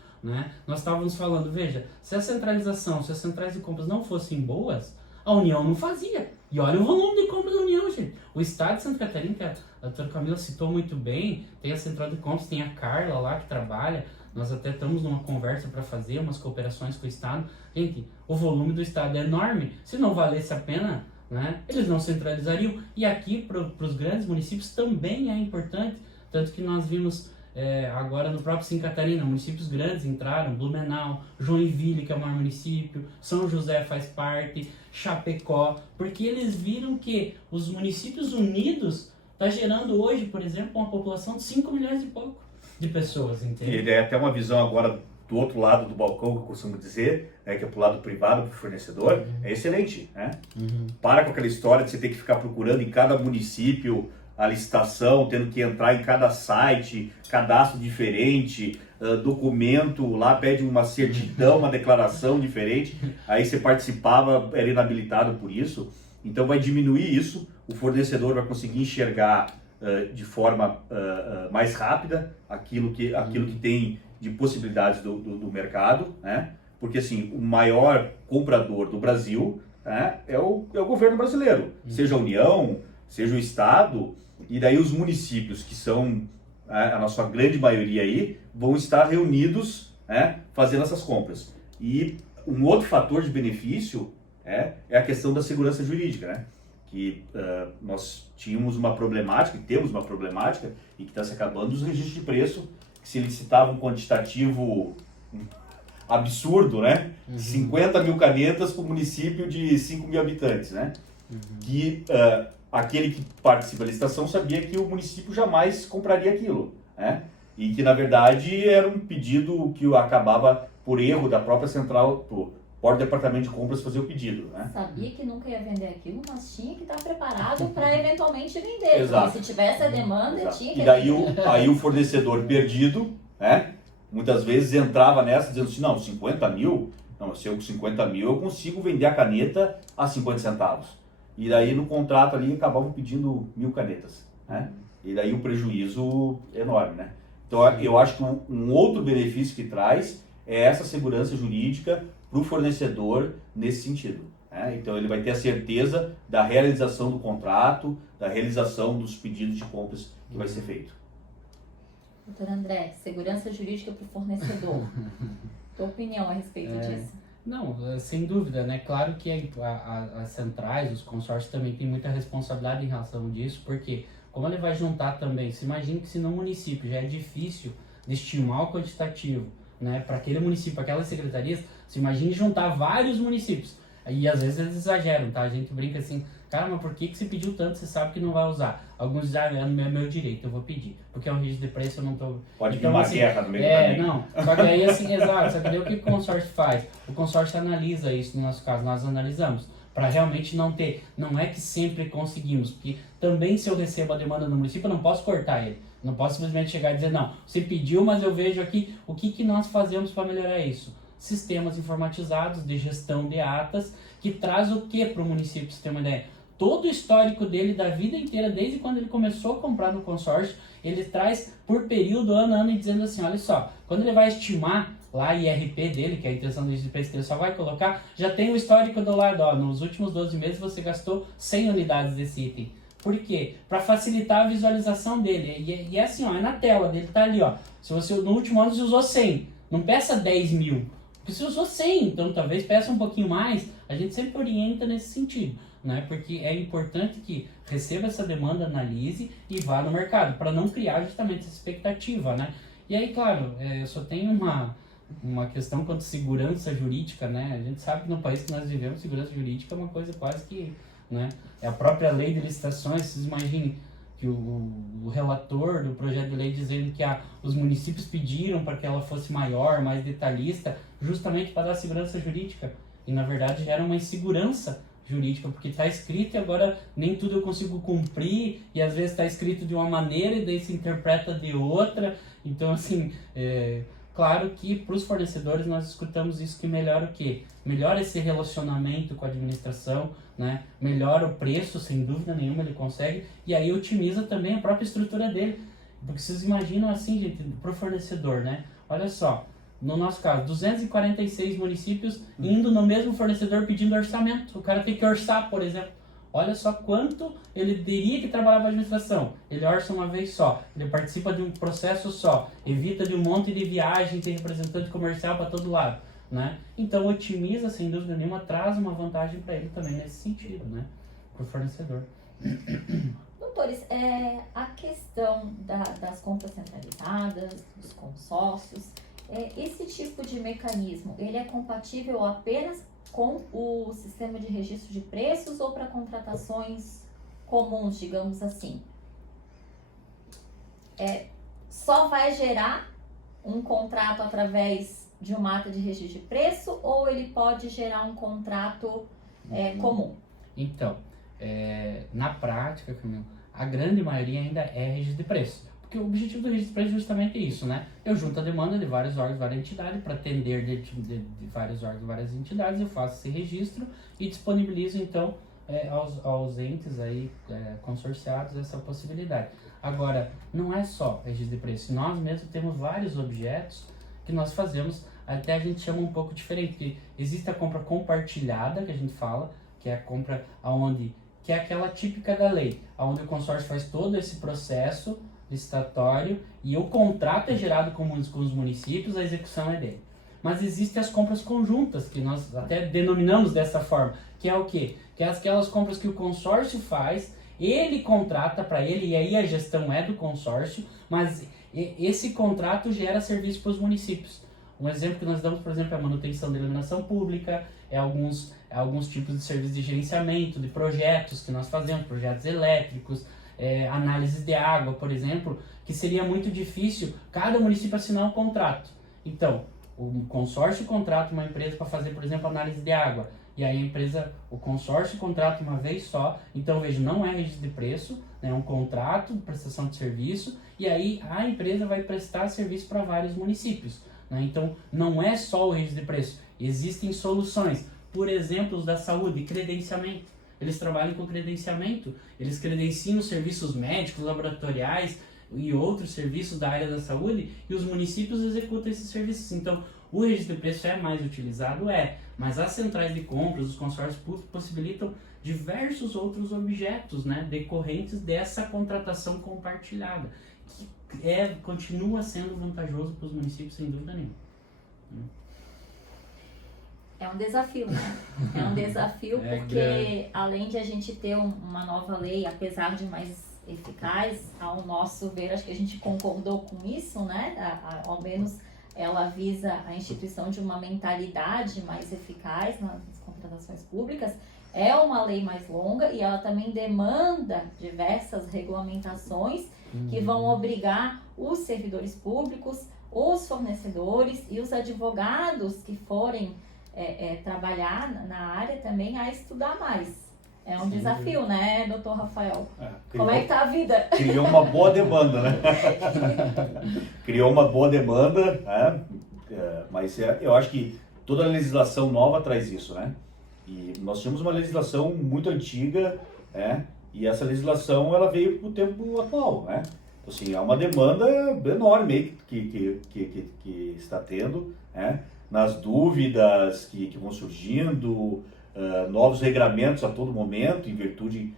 Nós estávamos falando, veja, se a centralização, se as centrais de compras não fossem boas, a União não fazia. E olha o volume de compras da União, gente. O estado de Santa Catarina, que a doutora Camila citou muito bem, tem a central de compras, tem a Carla lá que trabalha, nós até estamos numa conversa para fazer umas cooperações com o estado. Gente, o volume do estado é enorme, se não valesse a pena, eles não centralizariam. E aqui, para os grandes municípios, também é importante, tanto que nós vimos... agora no próprio Santa Catarina, municípios grandes entraram, Blumenau, Joinville, que é o maior município, São José faz parte, Chapecó, porque eles viram que os municípios unidos está gerando hoje, por exemplo, uma população de 5 milhões e pouco de pessoas, entende? E é até uma visão agora do outro lado do balcão, que eu costumo dizer, que é pro lado privado, pro fornecedor, é excelente, Para com aquela história de você ter que ficar procurando em cada município a licitação, tendo que entrar em cada site, cadastro diferente, documento, lá pede uma certidão, uma declaração diferente, aí você participava, era inabilitado por isso, então vai diminuir isso, o fornecedor vai conseguir enxergar de forma mais rápida aquilo que tem de possibilidades do mercado, porque assim, o maior comprador do Brasil é o governo brasileiro, seja a União, seja o Estado, e daí os municípios, que são a nossa grande maioria aí, vão estar reunidos fazendo essas compras. E Um outro fator de benefício é a questão da segurança jurídica, né? Que nós tínhamos uma problemática, e temos uma problemática, e que está se acabando, os registros de preço, que se licitava um quantitativo absurdo, né? 50 mil canetas para o município de 5 mil habitantes, né? Que aquele que participa da licitação sabia que o município jamais compraria aquilo, né? E que, na verdade, era um pedido que acabava por erro da própria central, o departamento de compras fazer o pedido, né? Sabia que nunca ia vender aquilo, mas tinha que estar preparado para eventualmente vender. Exato. Porque se tivesse a demanda, Exato. tinha que E daí vender. aí o fornecedor perdido, né? Muitas vezes entrava nessa dizendo assim, não, 50 mil, não, se eu com 50 mil eu consigo vender a caneta a 50 centavos. E daí no contrato ali acabavam pedindo 1.000 canetas, né? E daí o prejuízo enorme, né? Então eu acho que um outro benefício que traz é essa segurança jurídica para o fornecedor nesse sentido, né? Então ele vai ter a certeza da realização do contrato, da realização dos pedidos de compras que vai ser feito. Doutor André, segurança jurídica para o fornecedor. Tua opinião a respeito disso? Não, sem dúvida, né? Claro que as centrais, os consórcios também têm muita responsabilidade em relação disso, porque como ele vai juntar também, se imagina que se no município já é difícil de estimar o quantitativo, né, para aquele município, aquelas secretarias, se imagine juntar vários municípios. E às vezes eles exageram, tá? A gente brinca assim, cara, mas por que você pediu tanto, você sabe que não vai usar? Alguns dizem, é meu direito, eu vou pedir. Porque é um registro de preço, eu não tô... Pode vir então, uma assim, guerra no meio do caminho. não. Só que aí, assim, exato, só que daí o que o consórcio faz? O consórcio analisa isso, no nosso caso, nós analisamos. Para realmente não ter, não é que sempre conseguimos, porque também se eu recebo a demanda no município, eu não posso cortar ele. Não posso simplesmente chegar e dizer, não, você pediu, mas eu vejo aqui, o que nós fazemos para melhorar isso? Sistemas informatizados de gestão de atas, que traz o que para o município, pra você ter uma ideia? Todo o histórico dele da vida inteira, desde quando ele começou a comprar no consórcio, ele traz por período, ano a ano, e dizendo assim, olha só, quando ele vai estimar lá a IRP dele, que é a intenção do IRP que ele só vai colocar, já tem o histórico do lado, ó, nos últimos 12 meses você gastou 100 unidades desse item. Por quê? Para facilitar a visualização dele. E é assim, ó, é na tela dele, tá ali, ó. Se você no último ano você usou 100, não peça 10 mil, porque você usou 100, então talvez peça um pouquinho mais, a gente sempre orienta nesse sentido, né? Porque é importante que receba essa demanda, analise e vá no mercado, para não criar justamente essa expectativa, né? E aí, claro, eu só tenho uma questão quanto à segurança jurídica, né? A gente sabe que no país que nós vivemos, segurança jurídica é uma coisa quase que, né? É a própria lei de licitações, vocês imaginem que o relator do projeto de lei dizendo que os municípios pediram para que ela fosse maior, mais detalhista, justamente para dar segurança jurídica. E na verdade gera uma insegurança jurídica, porque está escrito e agora nem tudo eu consigo cumprir, e às vezes está escrito de uma maneira e daí se interpreta de outra. Então, assim, claro que para os fornecedores nós escutamos isso, que melhora o quê? Melhora esse relacionamento com a administração, né? Melhora o preço, sem dúvida nenhuma ele consegue, e aí otimiza também a própria estrutura dele. Porque vocês imaginam assim, gente, para o fornecedor, né? Olha só, no nosso caso, 246 municípios indo no mesmo fornecedor pedindo orçamento. O cara tem que orçar, por exemplo. Olha só quanto ele teria que trabalhar para a administração. Ele orça uma vez só, ele participa de um processo só, evita de um monte de viagem, tem representante comercial para todo lado, né? Então otimiza, sem dúvida nenhuma, traz uma vantagem para ele também nesse sentido, né? Para o fornecedor. Doutores, a questão das compras centralizadas, dos consórcios, esse tipo de mecanismo, ele é compatível apenas com o sistema de registro de preços ou para contratações comuns, digamos assim? Só vai gerar um contrato através de uma ata de registro de preço ou ele pode gerar um contrato comum? Então, na prática, Camilo, a grande maioria ainda é registro de preço. Porque o objetivo do registro de preço é justamente isso, né? Eu junto a demanda de vários órgãos, várias entidades, para atender de vários órgãos, várias entidades, eu faço esse registro e disponibilizo, então, aos entes aí, consorciados essa possibilidade. Agora, não é só registro de preço. Nós mesmos temos vários objetos que nós fazemos, até a gente chama um pouco diferente, porque existe a compra compartilhada, que a gente fala, que é a compra que é aquela típica da lei, onde o consórcio faz todo esse processo licitatório e o contrato é gerado com os municípios, a execução é dele. Mas existem as compras conjuntas, que nós até denominamos dessa forma, que é o quê? Que é aquelas compras que o consórcio faz, ele contrata para ele, e aí a gestão é do consórcio, mas esse contrato gera serviço para os municípios. Um exemplo que nós damos, por exemplo, é a manutenção da iluminação pública, é alguns tipos de serviços de gerenciamento, de projetos que nós fazemos, projetos elétricos, análises de água, por exemplo, que seria muito difícil cada município assinar um contrato. Então, o consórcio contrata uma empresa para fazer, por exemplo, análise de água, e aí o consórcio contrata uma vez só, então veja, não é registro de preço, é um contrato de prestação de serviço, e aí a empresa vai prestar serviço para vários municípios, né? Então não é só o registro de preço, existem soluções, por exemplo, os da saúde, credenciamento, eles trabalham com credenciamento, eles credenciam serviços médicos, laboratoriais e outros serviços da área da saúde, e os municípios executam esses serviços. Então o registro de preço é mais utilizado, mas as centrais de compras, os consórcios públicos possibilitam diversos outros objetos, né, decorrentes dessa contratação compartilhada, que continua sendo vantajoso para os municípios, sem dúvida nenhuma. É um desafio, né? É um desafio porque, além de a gente ter uma nova lei, apesar de mais eficaz, ao nosso ver, acho que a gente concordou com isso, né? Ao menos ela visa a instituição de uma mentalidade mais eficaz nas contratações públicas. É uma lei mais longa e ela também demanda diversas regulamentações que vão obrigar os servidores públicos, os fornecedores e os advogados que forem trabalhar na área também a estudar mais. É um desafio, né, doutor Rafael? Como é que tá a vida? Criou uma boa demanda, né? Criou uma boa demanda, né? Mas eu acho que toda legislação nova traz isso, né? E nós tínhamos uma legislação muito antiga, né? E essa legislação ela veio para o tempo atual, né? Assim, há uma demanda enorme que está tendo, né? Nas dúvidas que vão surgindo, novos regramentos a todo momento, em virtude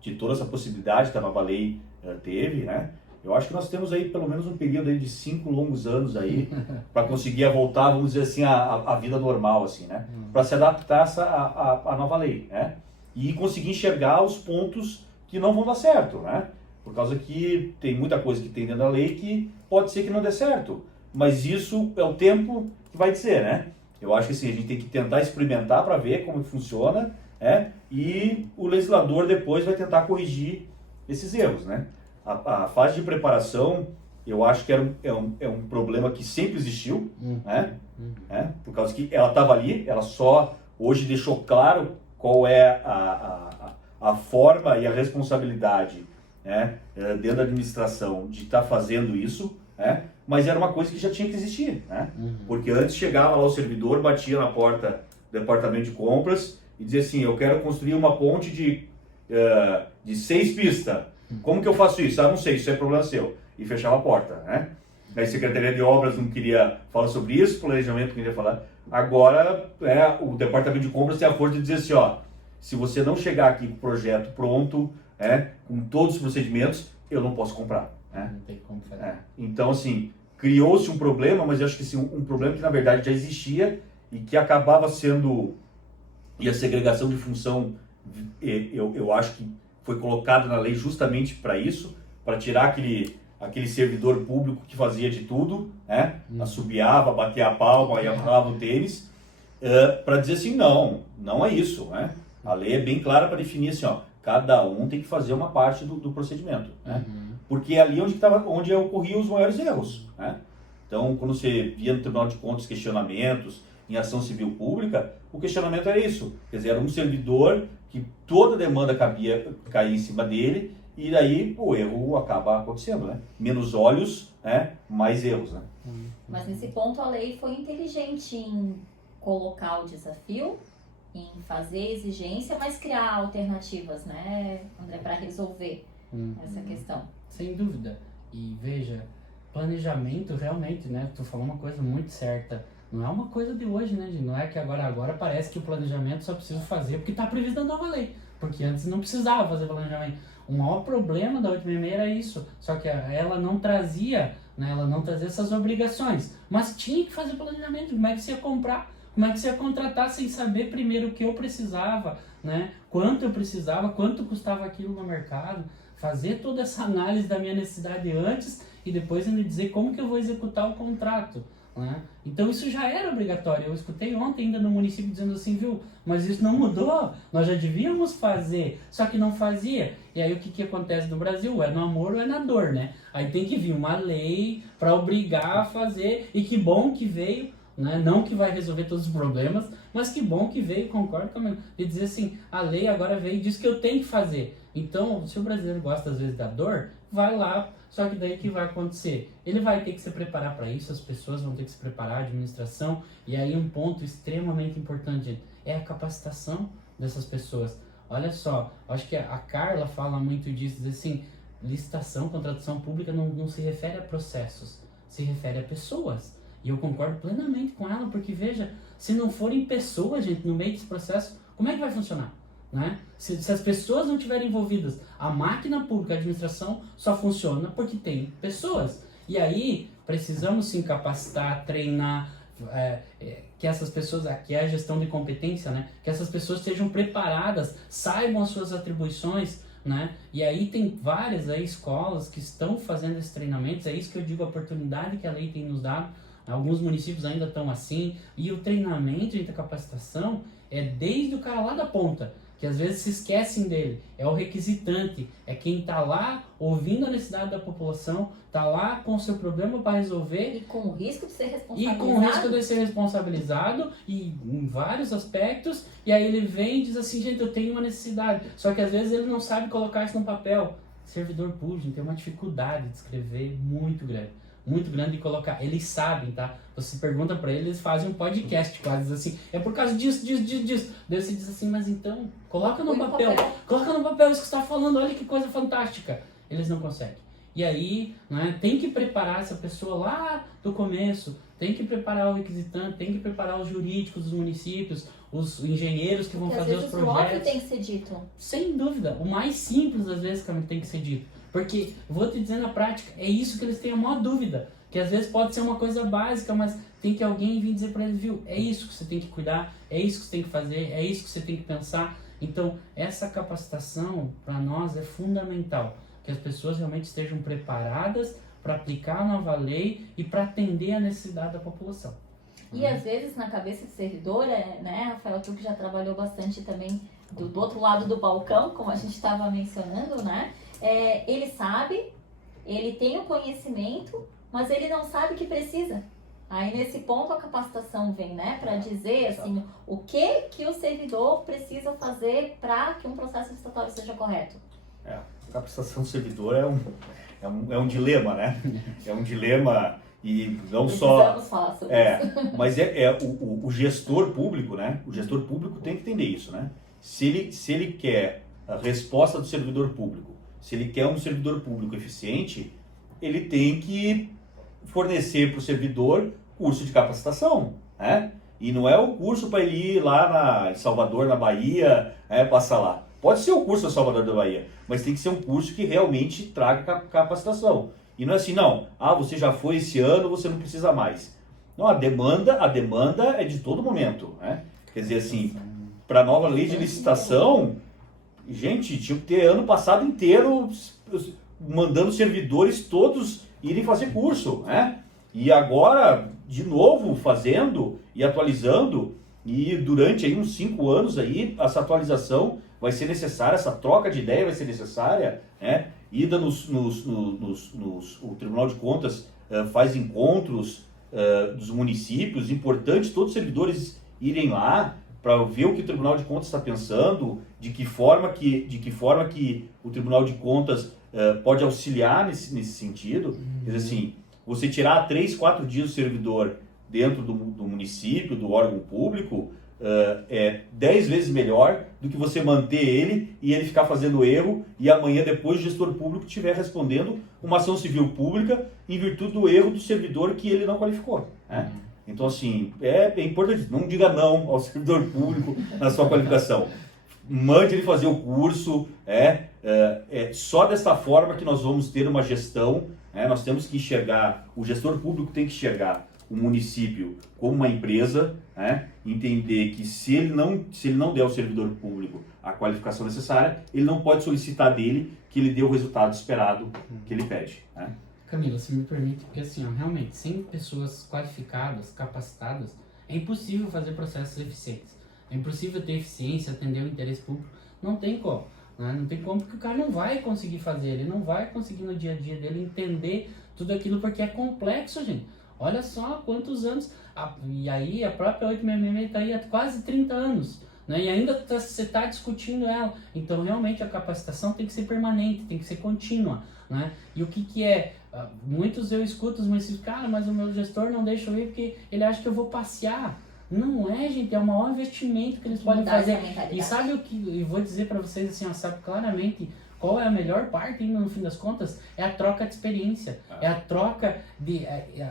de toda essa possibilidade que a nova lei teve, né? Eu acho que nós temos aí pelo menos um período aí de 5 longos anos aí para conseguir voltar, vamos dizer assim, a vida normal, assim, né? Para se adaptar à nova lei, né? E conseguir enxergar os pontos que não vão dar certo, né? Por causa que tem muita coisa que tem dentro da lei que pode ser que não dê certo, mas isso é o tempo que vai dizer, né? Eu acho que assim, a gente tem que tentar experimentar para ver como funciona, né? E o legislador depois vai tentar corrigir esses erros, né? A fase de preparação, eu acho que é um problema que sempre existiu, né? Por causa que ela estava ali, ela só hoje deixou claro qual é a forma e a responsabilidade, né, dentro da administração de estar fazendo isso, né? Mas era uma coisa que já tinha que existir, né? Porque antes chegava lá o servidor, batia na porta do departamento de compras e dizia assim, eu quero construir uma ponte de 6 pistas. Como que eu faço isso? Ah, não sei, isso é problema seu. E fechava a porta, né? A Secretaria de Obras não queria falar sobre isso, planejamento não queria falar. Agora, o departamento de compras tem a força de dizer assim, ó, se você não chegar aqui com o projeto pronto, com todos os procedimentos, eu não posso comprar. Não tem como fazer. Então, assim, criou-se um problema, mas eu acho que assim, um problema que na verdade já existia e que acabava sendo, e a segregação de função, eu acho que foi colocado na lei justamente para isso, para tirar aquele servidor público que fazia de tudo, assobiava, batia a palma e amarrava o tênis, para dizer assim, não é isso, né? A lei é bem clara para definir assim, ó, cada um tem que fazer uma parte do procedimento, né? Porque é ali onde ocorriam os maiores erros, né? Então, quando você via no Tribunal de Contas questionamentos em ação civil pública, o questionamento era isso, quer dizer, era um servidor que toda demanda caía em cima dele, e daí o erro acaba acontecendo, né? Menos olhos, mais erros, né? Mas nesse ponto a lei foi inteligente em colocar o desafio, em fazer exigência, mas criar alternativas, né, André, para resolver essa questão. Sem dúvida. E veja, planejamento realmente, né? Tu falou uma coisa muito certa. Não é uma coisa de hoje, né, gente? Não é que agora parece que o planejamento só precisa fazer porque está previsto na nova lei. Porque antes não precisava fazer planejamento. O maior problema da 866 era isso. Só que ela não trazia né? Ela não trazia essas obrigações, mas tinha que fazer planejamento, como é que você ia comprar, como é que você ia contratar sem saber primeiro o que eu precisava, né? Quanto eu precisava, quanto custava aquilo no mercado, fazer toda essa análise da minha necessidade antes e depois ainda dizer como que eu vou executar o contrato, né? Então isso já era obrigatório. Eu escutei ontem ainda no município dizendo assim, viu, mas isso não mudou, nós já devíamos fazer, só que não fazia. E aí o que acontece no Brasil? É no amor ou é na dor, né? Aí tem que vir uma lei para obrigar a fazer, e que bom que veio, né? Não que vai resolver todos os problemas, mas que bom que veio, concordo com a de dizer assim, a lei agora veio e diz que eu tenho que fazer. Então, se o brasileiro gosta às vezes da dor, vai lá, só que daí o que vai acontecer? Ele vai ter que se preparar para isso, as pessoas vão ter que se preparar, a administração, e aí um ponto extremamente importante é a capacitação dessas pessoas. Olha só, acho que a Carla fala muito disso, diz assim, licitação, contratação pública não se refere a processos, se refere a pessoas. E eu concordo plenamente com ela, porque veja, se não forem pessoas, gente, no meio desse processo, como é que vai funcionar? Né? Se as pessoas não estiverem envolvidas, a máquina pública, a administração só funciona porque tem pessoas. E aí precisamos sim capacitar, treinar, que essas pessoas, aqui é a gestão de competência, né? Que essas pessoas estejam preparadas, saibam as suas atribuições, né? E aí tem várias aí escolas que estão fazendo esses treinamentos, é isso que eu digo, a oportunidade que a lei tem nos dado. Alguns municípios ainda estão assim, e o treinamento e a capacitação é desde o cara lá da ponta, que às vezes se esquecem dele, é o requisitante, é quem está lá ouvindo a necessidade da população, está lá com o seu problema para resolver. E com o risco de ser responsabilizado. E com o risco de ser responsabilizado, e em vários aspectos, e aí ele vem e diz assim, gente, eu tenho uma necessidade, só que às vezes ele não sabe colocar isso no papel. Servidor público, gente, tem uma dificuldade de escrever muito grande de colocar. Eles sabem, tá? Você pergunta pra eles, eles fazem um podcast quase assim, é por causa disso. Daí você diz assim, mas então, coloca no papel isso que você tá falando, olha que coisa fantástica. Eles não conseguem. E aí, né, tem que preparar essa pessoa lá do começo, tem que preparar o requisitante, tem que preparar os jurídicos dos municípios, os engenheiros que vão fazer os projetos. O óbvio tem que ser dito. Sem dúvida, o mais simples às vezes também tem que ser dito. Porque, vou te dizer na prática, é isso que eles têm a maior dúvida. Que às vezes pode ser uma coisa básica, mas tem que alguém vir dizer para eles, viu, é isso que você tem que cuidar, é isso que você tem que fazer, é isso que você tem que pensar. Então, essa capacitação, para nós, é fundamental. Que as pessoas realmente estejam preparadas para aplicar a nova lei e para atender a necessidade da população. E às vezes, na cabeça do servidor, né, Rafael, tu que já trabalhou bastante também do outro lado do balcão, como a gente estava mencionando, né? Ele sabe, ele tem o conhecimento, mas ele não sabe que precisa. Aí nesse ponto a capacitação vem, né, para dizer assim, o que o servidor precisa fazer para que um processo licitatório seja correto. A capacitação do servidor é um dilema, né? É um dilema e não só... Precisamos falar sobre isso. Mas o gestor público, né? O gestor público tem que entender isso, né? Se ele quer a resposta do servidor público, se ele quer um servidor público eficiente, ele tem que fornecer para o servidor curso de capacitação, né? E não é o curso para ele ir lá em Salvador, na Bahia, passar lá. Pode ser o curso em Salvador da Bahia, mas tem que ser um curso que realmente traga capacitação. E não é assim, não, você já foi esse ano, você não precisa mais. Não, a demanda é de todo momento, né? Quer dizer assim, para a nova lei de licitação, gente, tinha que ter ano passado inteiro mandando servidores todos irem fazer curso, né? E agora, de novo, fazendo e atualizando, e durante aí uns 5 anos aí, essa atualização vai ser necessária, essa troca de ideia vai ser necessária, né? Ida o Tribunal de Contas faz encontros dos municípios, importante todos os servidores irem lá para ver o que o Tribunal de Contas está pensando, de que forma que o Tribunal de Contas pode auxiliar nesse sentido. Quer dizer assim, você tirar 3, 4 dias do servidor dentro do município, do órgão público, é 10 vezes melhor do que você manter ele e ele ficar fazendo erro e amanhã depois o gestor público estiver respondendo uma ação civil pública em virtude do erro do servidor que ele não qualificou, né? Então assim, é importante, não diga não ao servidor público na sua qualificação. Mande ele fazer o curso, só desta forma que nós vamos ter uma gestão Nós temos que enxergar, o gestor público tem que enxergar o município como uma empresa, entender que se ele não der ao servidor público a qualificação necessária, ele não pode solicitar dele que ele dê o resultado esperado que ele pede. Camila, se me permite, porque assim, realmente, sem pessoas qualificadas, capacitadas, é impossível fazer processos eficientes. É impossível ter eficiência, atender o interesse público. Não tem como. Não tem como, porque o cara não vai conseguir fazer, ele não vai conseguir no dia a dia dele entender tudo aquilo, porque é complexo, gente. Olha só quantos anos, e aí a própria 866 está aí há quase 30 anos, e ainda você está discutindo ela. Então realmente a capacitação tem que ser permanente, tem que ser contínua. E o que é? Muitos eu escuto os municípios, cara, mas o meu gestor não deixa eu ir porque ele acha que eu vou passear. Não é, gente, é o maior investimento que eles podem fazer. E sabe o que eu vou dizer para vocês, assim, sabe claramente qual é a melhor parte, ainda no fim das contas? É a troca de experiência. É a troca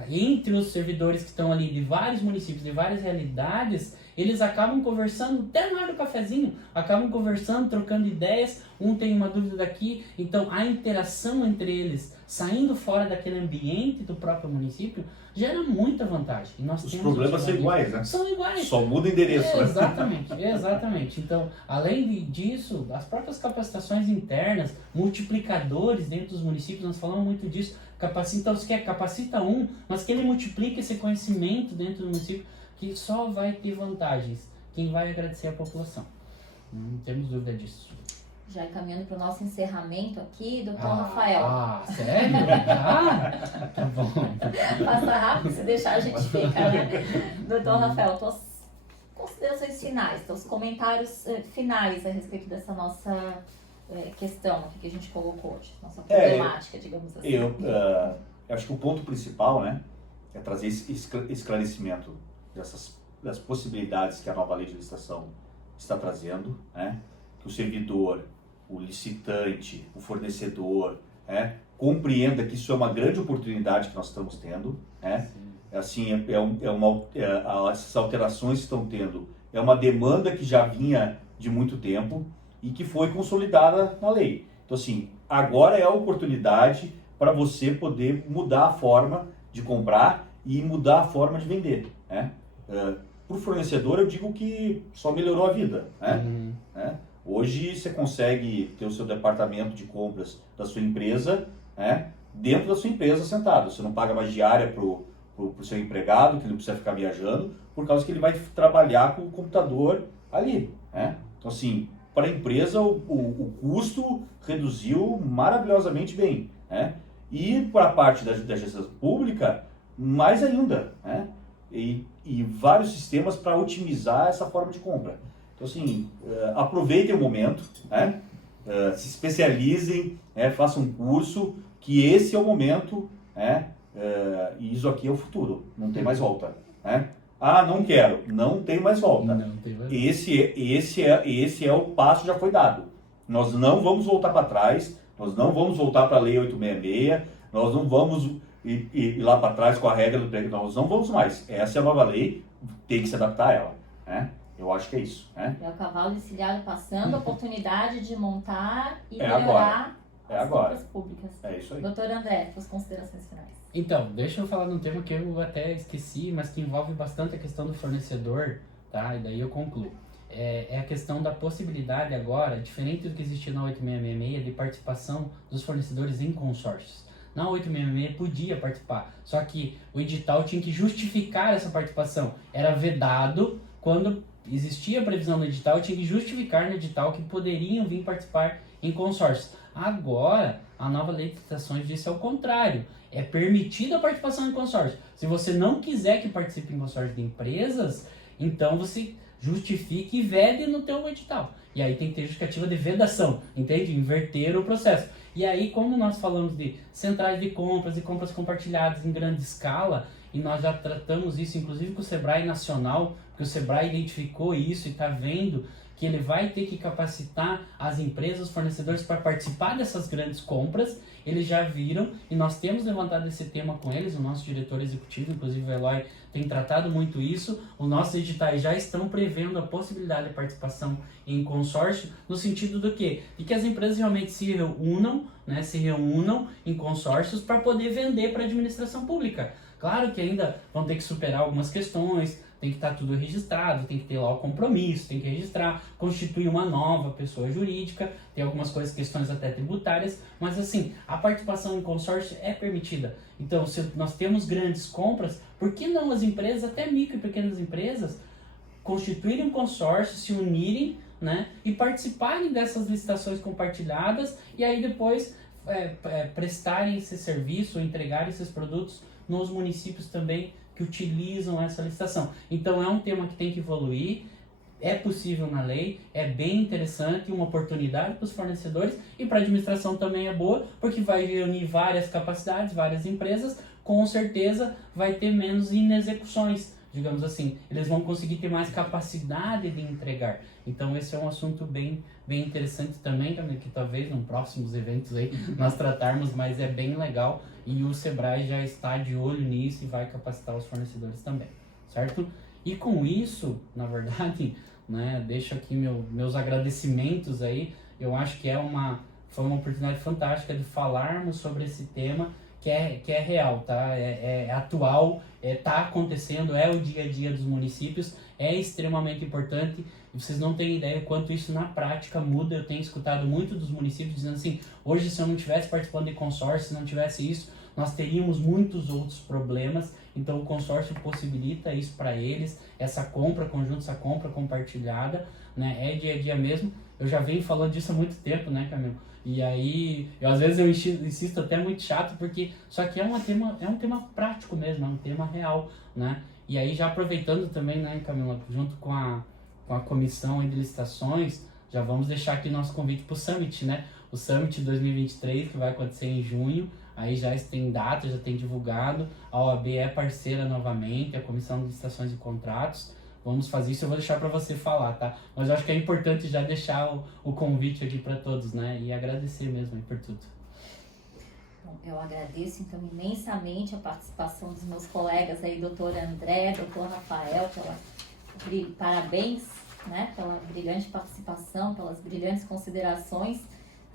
entre os servidores que estão ali de vários municípios, de várias realidades. Eles acabam conversando, até na hora do cafezinho, acabam conversando, trocando ideias, um tem uma dúvida daqui. Então, a interação entre eles, saindo fora daquele ambiente do próprio município, gera muita vantagem. E nós Os temos problemas são iguais, né? São iguais. Só muda o endereço. Exatamente. Então, além disso, as próprias capacitações internas, multiplicadores dentro dos municípios, nós falamos muito disso. Então, você quer capacita mas que ele multiplique esse conhecimento dentro do município, que só vai ter vantagens. Quem vai agradecer é a população. Não temos dúvida disso. Já encaminhando para o nosso encerramento aqui, doutor Rafael. Sério? Tá bom. Passa rápido, se deixar a gente fica, né? Doutor Rafael, tuas considerações finais, teus comentários finais a respeito dessa nossa questão aqui que a gente colocou hoje, nossa problemática, digamos assim. Eu acho que o ponto principal, é trazer esse esclarecimento das possibilidades que a nova lei de licitação está trazendo, que o servidor, o licitante, o fornecedor, compreenda que isso é uma grande oportunidade que nós estamos tendo, assim, essas alterações que estão tendo, é uma demanda que já vinha de muito tempo e que foi consolidada na lei. Então, assim, agora é a oportunidade para você poder mudar a forma de comprar e mudar a forma de vender, para o fornecedor, eu digo que só melhorou a vida, Hoje você consegue ter o seu departamento de compras da sua empresa, dentro da sua empresa sentado. Você não paga mais diária para o seu empregado, que ele não precisa ficar viajando, por causa que ele vai trabalhar com o computador ali. Então, assim, para a empresa o custo reduziu maravilhosamente bem. E para a parte da gestão pública, mais ainda. E vários sistemas para otimizar essa forma de compra. Então, assim, aproveitem o momento, se especializem, façam um curso, que esse é o momento, e isso aqui é o futuro, não tem mais volta. Não quero, não tem mais volta. Não tem mais. Esse é o passo, já foi dado. Nós não vamos voltar para trás, nós não vamos voltar para a Lei 866, nós não vamos ir lá para trás com a regra do preço, nós não vamos mais. Essa é a nova lei, tem que se adaptar a ela. Eu acho que é isso. É o cavalo encilhado passando, a oportunidade de montar e melhorar as compras públicas. É isso aí. Doutor André, suas considerações finais. Então, deixa eu falar de um tema que eu até esqueci, mas que envolve bastante a questão do fornecedor, tá? E daí eu concluo. É a questão da possibilidade agora, diferente do que existia na 8666, de participação dos fornecedores em consórcios. Na 866 podia participar, só que o edital tinha que justificar essa participação. Era vedado quando existia a previsão no edital, tinha que justificar no edital que poderiam vir participar em consórcios. Agora, a nova lei de licitações disse ao contrário. É permitida a participação em consórcio. Se você não quiser que participe em consórcio de empresas, então você justifique e vede no teu edital. E aí tem que ter justificativa de vedação, entende? Inverter o processo. E aí, como nós falamos de centrais de compras e compras compartilhadas em grande escala, e nós já tratamos isso, inclusive com o Sebrae Nacional, porque o Sebrae identificou isso e está vendo que ele vai ter que capacitar as empresas, os fornecedores para participar dessas grandes compras. Eles já viram e nós temos levantado esse tema com eles, o nosso diretor executivo, inclusive o Eloy, tem tratado muito isso. Os nossos editais já estão prevendo a possibilidade de participação em consórcio, no sentido do quê? De que as empresas realmente se reúnam em consórcios para poder vender para a administração pública. Claro que ainda vão ter que superar algumas questões, tem que estar tudo registrado, tem que ter lá o compromisso, tem que registrar, constituir uma nova pessoa jurídica, tem algumas coisas, questões até tributárias, mas assim, a participação em consórcio é permitida. Então, se nós temos grandes compras, por que não as empresas, até micro e pequenas empresas, constituírem um consórcio, se unirem, né, e participarem dessas licitações compartilhadas e aí depois prestarem esse serviço, entregarem esses produtos nos municípios também que utilizam essa licitação. Então é um tema que tem que evoluir, é possível na lei, é bem interessante, uma oportunidade para os fornecedores e para a administração também é boa, porque vai reunir várias capacidades, várias empresas, com certeza vai ter menos inexecuções, digamos assim. Eles vão conseguir ter mais capacidade de entregar. Então esse é um assunto bem interessante também, que talvez nos próximos eventos aí nós tratarmos, mas é bem legal e o Sebrae já está de olho nisso e vai capacitar os fornecedores também, certo? E com isso, na verdade, né, deixo aqui meus agradecimentos aí. Eu acho que foi uma oportunidade fantástica de falarmos sobre esse tema que é real, tá? É atual, tá acontecendo, é o dia a dia dos municípios, é extremamente importante e vocês não têm ideia quanto isso na prática muda. Eu tenho escutado muito dos municípios dizendo assim, hoje se eu não tivesse participando de consórcio, se não tivesse isso, nós teríamos muitos outros problemas. Então o consórcio possibilita isso para eles, essa compra conjunta, essa compra compartilhada, né? É dia a dia mesmo. Eu já venho falando disso há muito tempo, né, Camilo? E aí, às vezes eu insisto até muito chato, porque só que é um tema prático mesmo, é um tema real, né? E aí já aproveitando também, né, Camila, junto com a comissão de licitações, já vamos deixar aqui nosso convite para o Summit, né? O Summit 2023, que vai acontecer em junho, aí já tem data, já tem divulgado, a OAB é parceira novamente, a Comissão de Licitações e Contratos. Vamos fazer isso, eu vou deixar para você falar, tá? Mas eu acho que é importante já deixar o convite aqui para todos, né? E agradecer mesmo aí por tudo. Bom, eu agradeço, então, imensamente a participação dos meus colegas aí, doutor André, doutor Rafael, parabéns, né? Pela brilhante participação, pelas brilhantes considerações.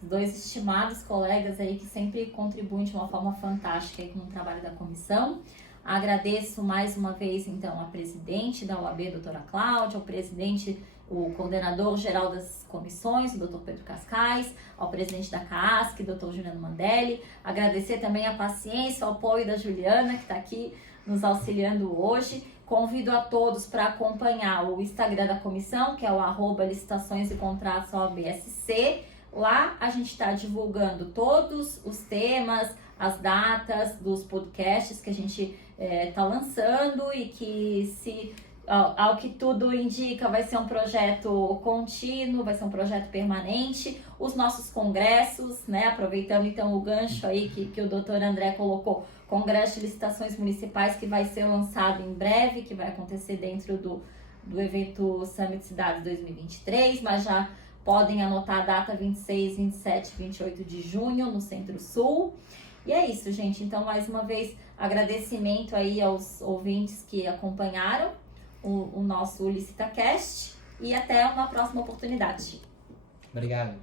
Os dois estimados colegas aí que sempre contribuem de uma forma fantástica aí com o trabalho da comissão. Agradeço mais uma vez, então, a presidente da OAB, doutora Cláudia, ao presidente, o coordenador geral das comissões, o doutor Pedro Cascais, ao presidente da CAASC, doutor Juliano Mandelli. Agradecer também a paciência, o apoio da Juliana, que está aqui nos auxiliando hoje. Convido a todos para acompanhar o Instagram da comissão, que é o @licitações e contratos OABSC. Lá a gente está divulgando todos os temas, as datas dos podcasts que a gente está lançando e que, ao que tudo indica, vai ser um projeto contínuo, vai ser um projeto permanente. Os nossos congressos, né, aproveitando então o gancho aí que o doutor André colocou, Congresso de Licitações Municipais, que vai ser lançado em breve, que vai acontecer dentro do evento Summit Cidades 2023, mas já podem anotar a data 26, 27 e 28 de junho no Centro-Sul. E é isso, gente. Então, mais uma vez, agradecimento aí aos ouvintes que acompanharam o nosso LicitaCast e até uma próxima oportunidade. Obrigado.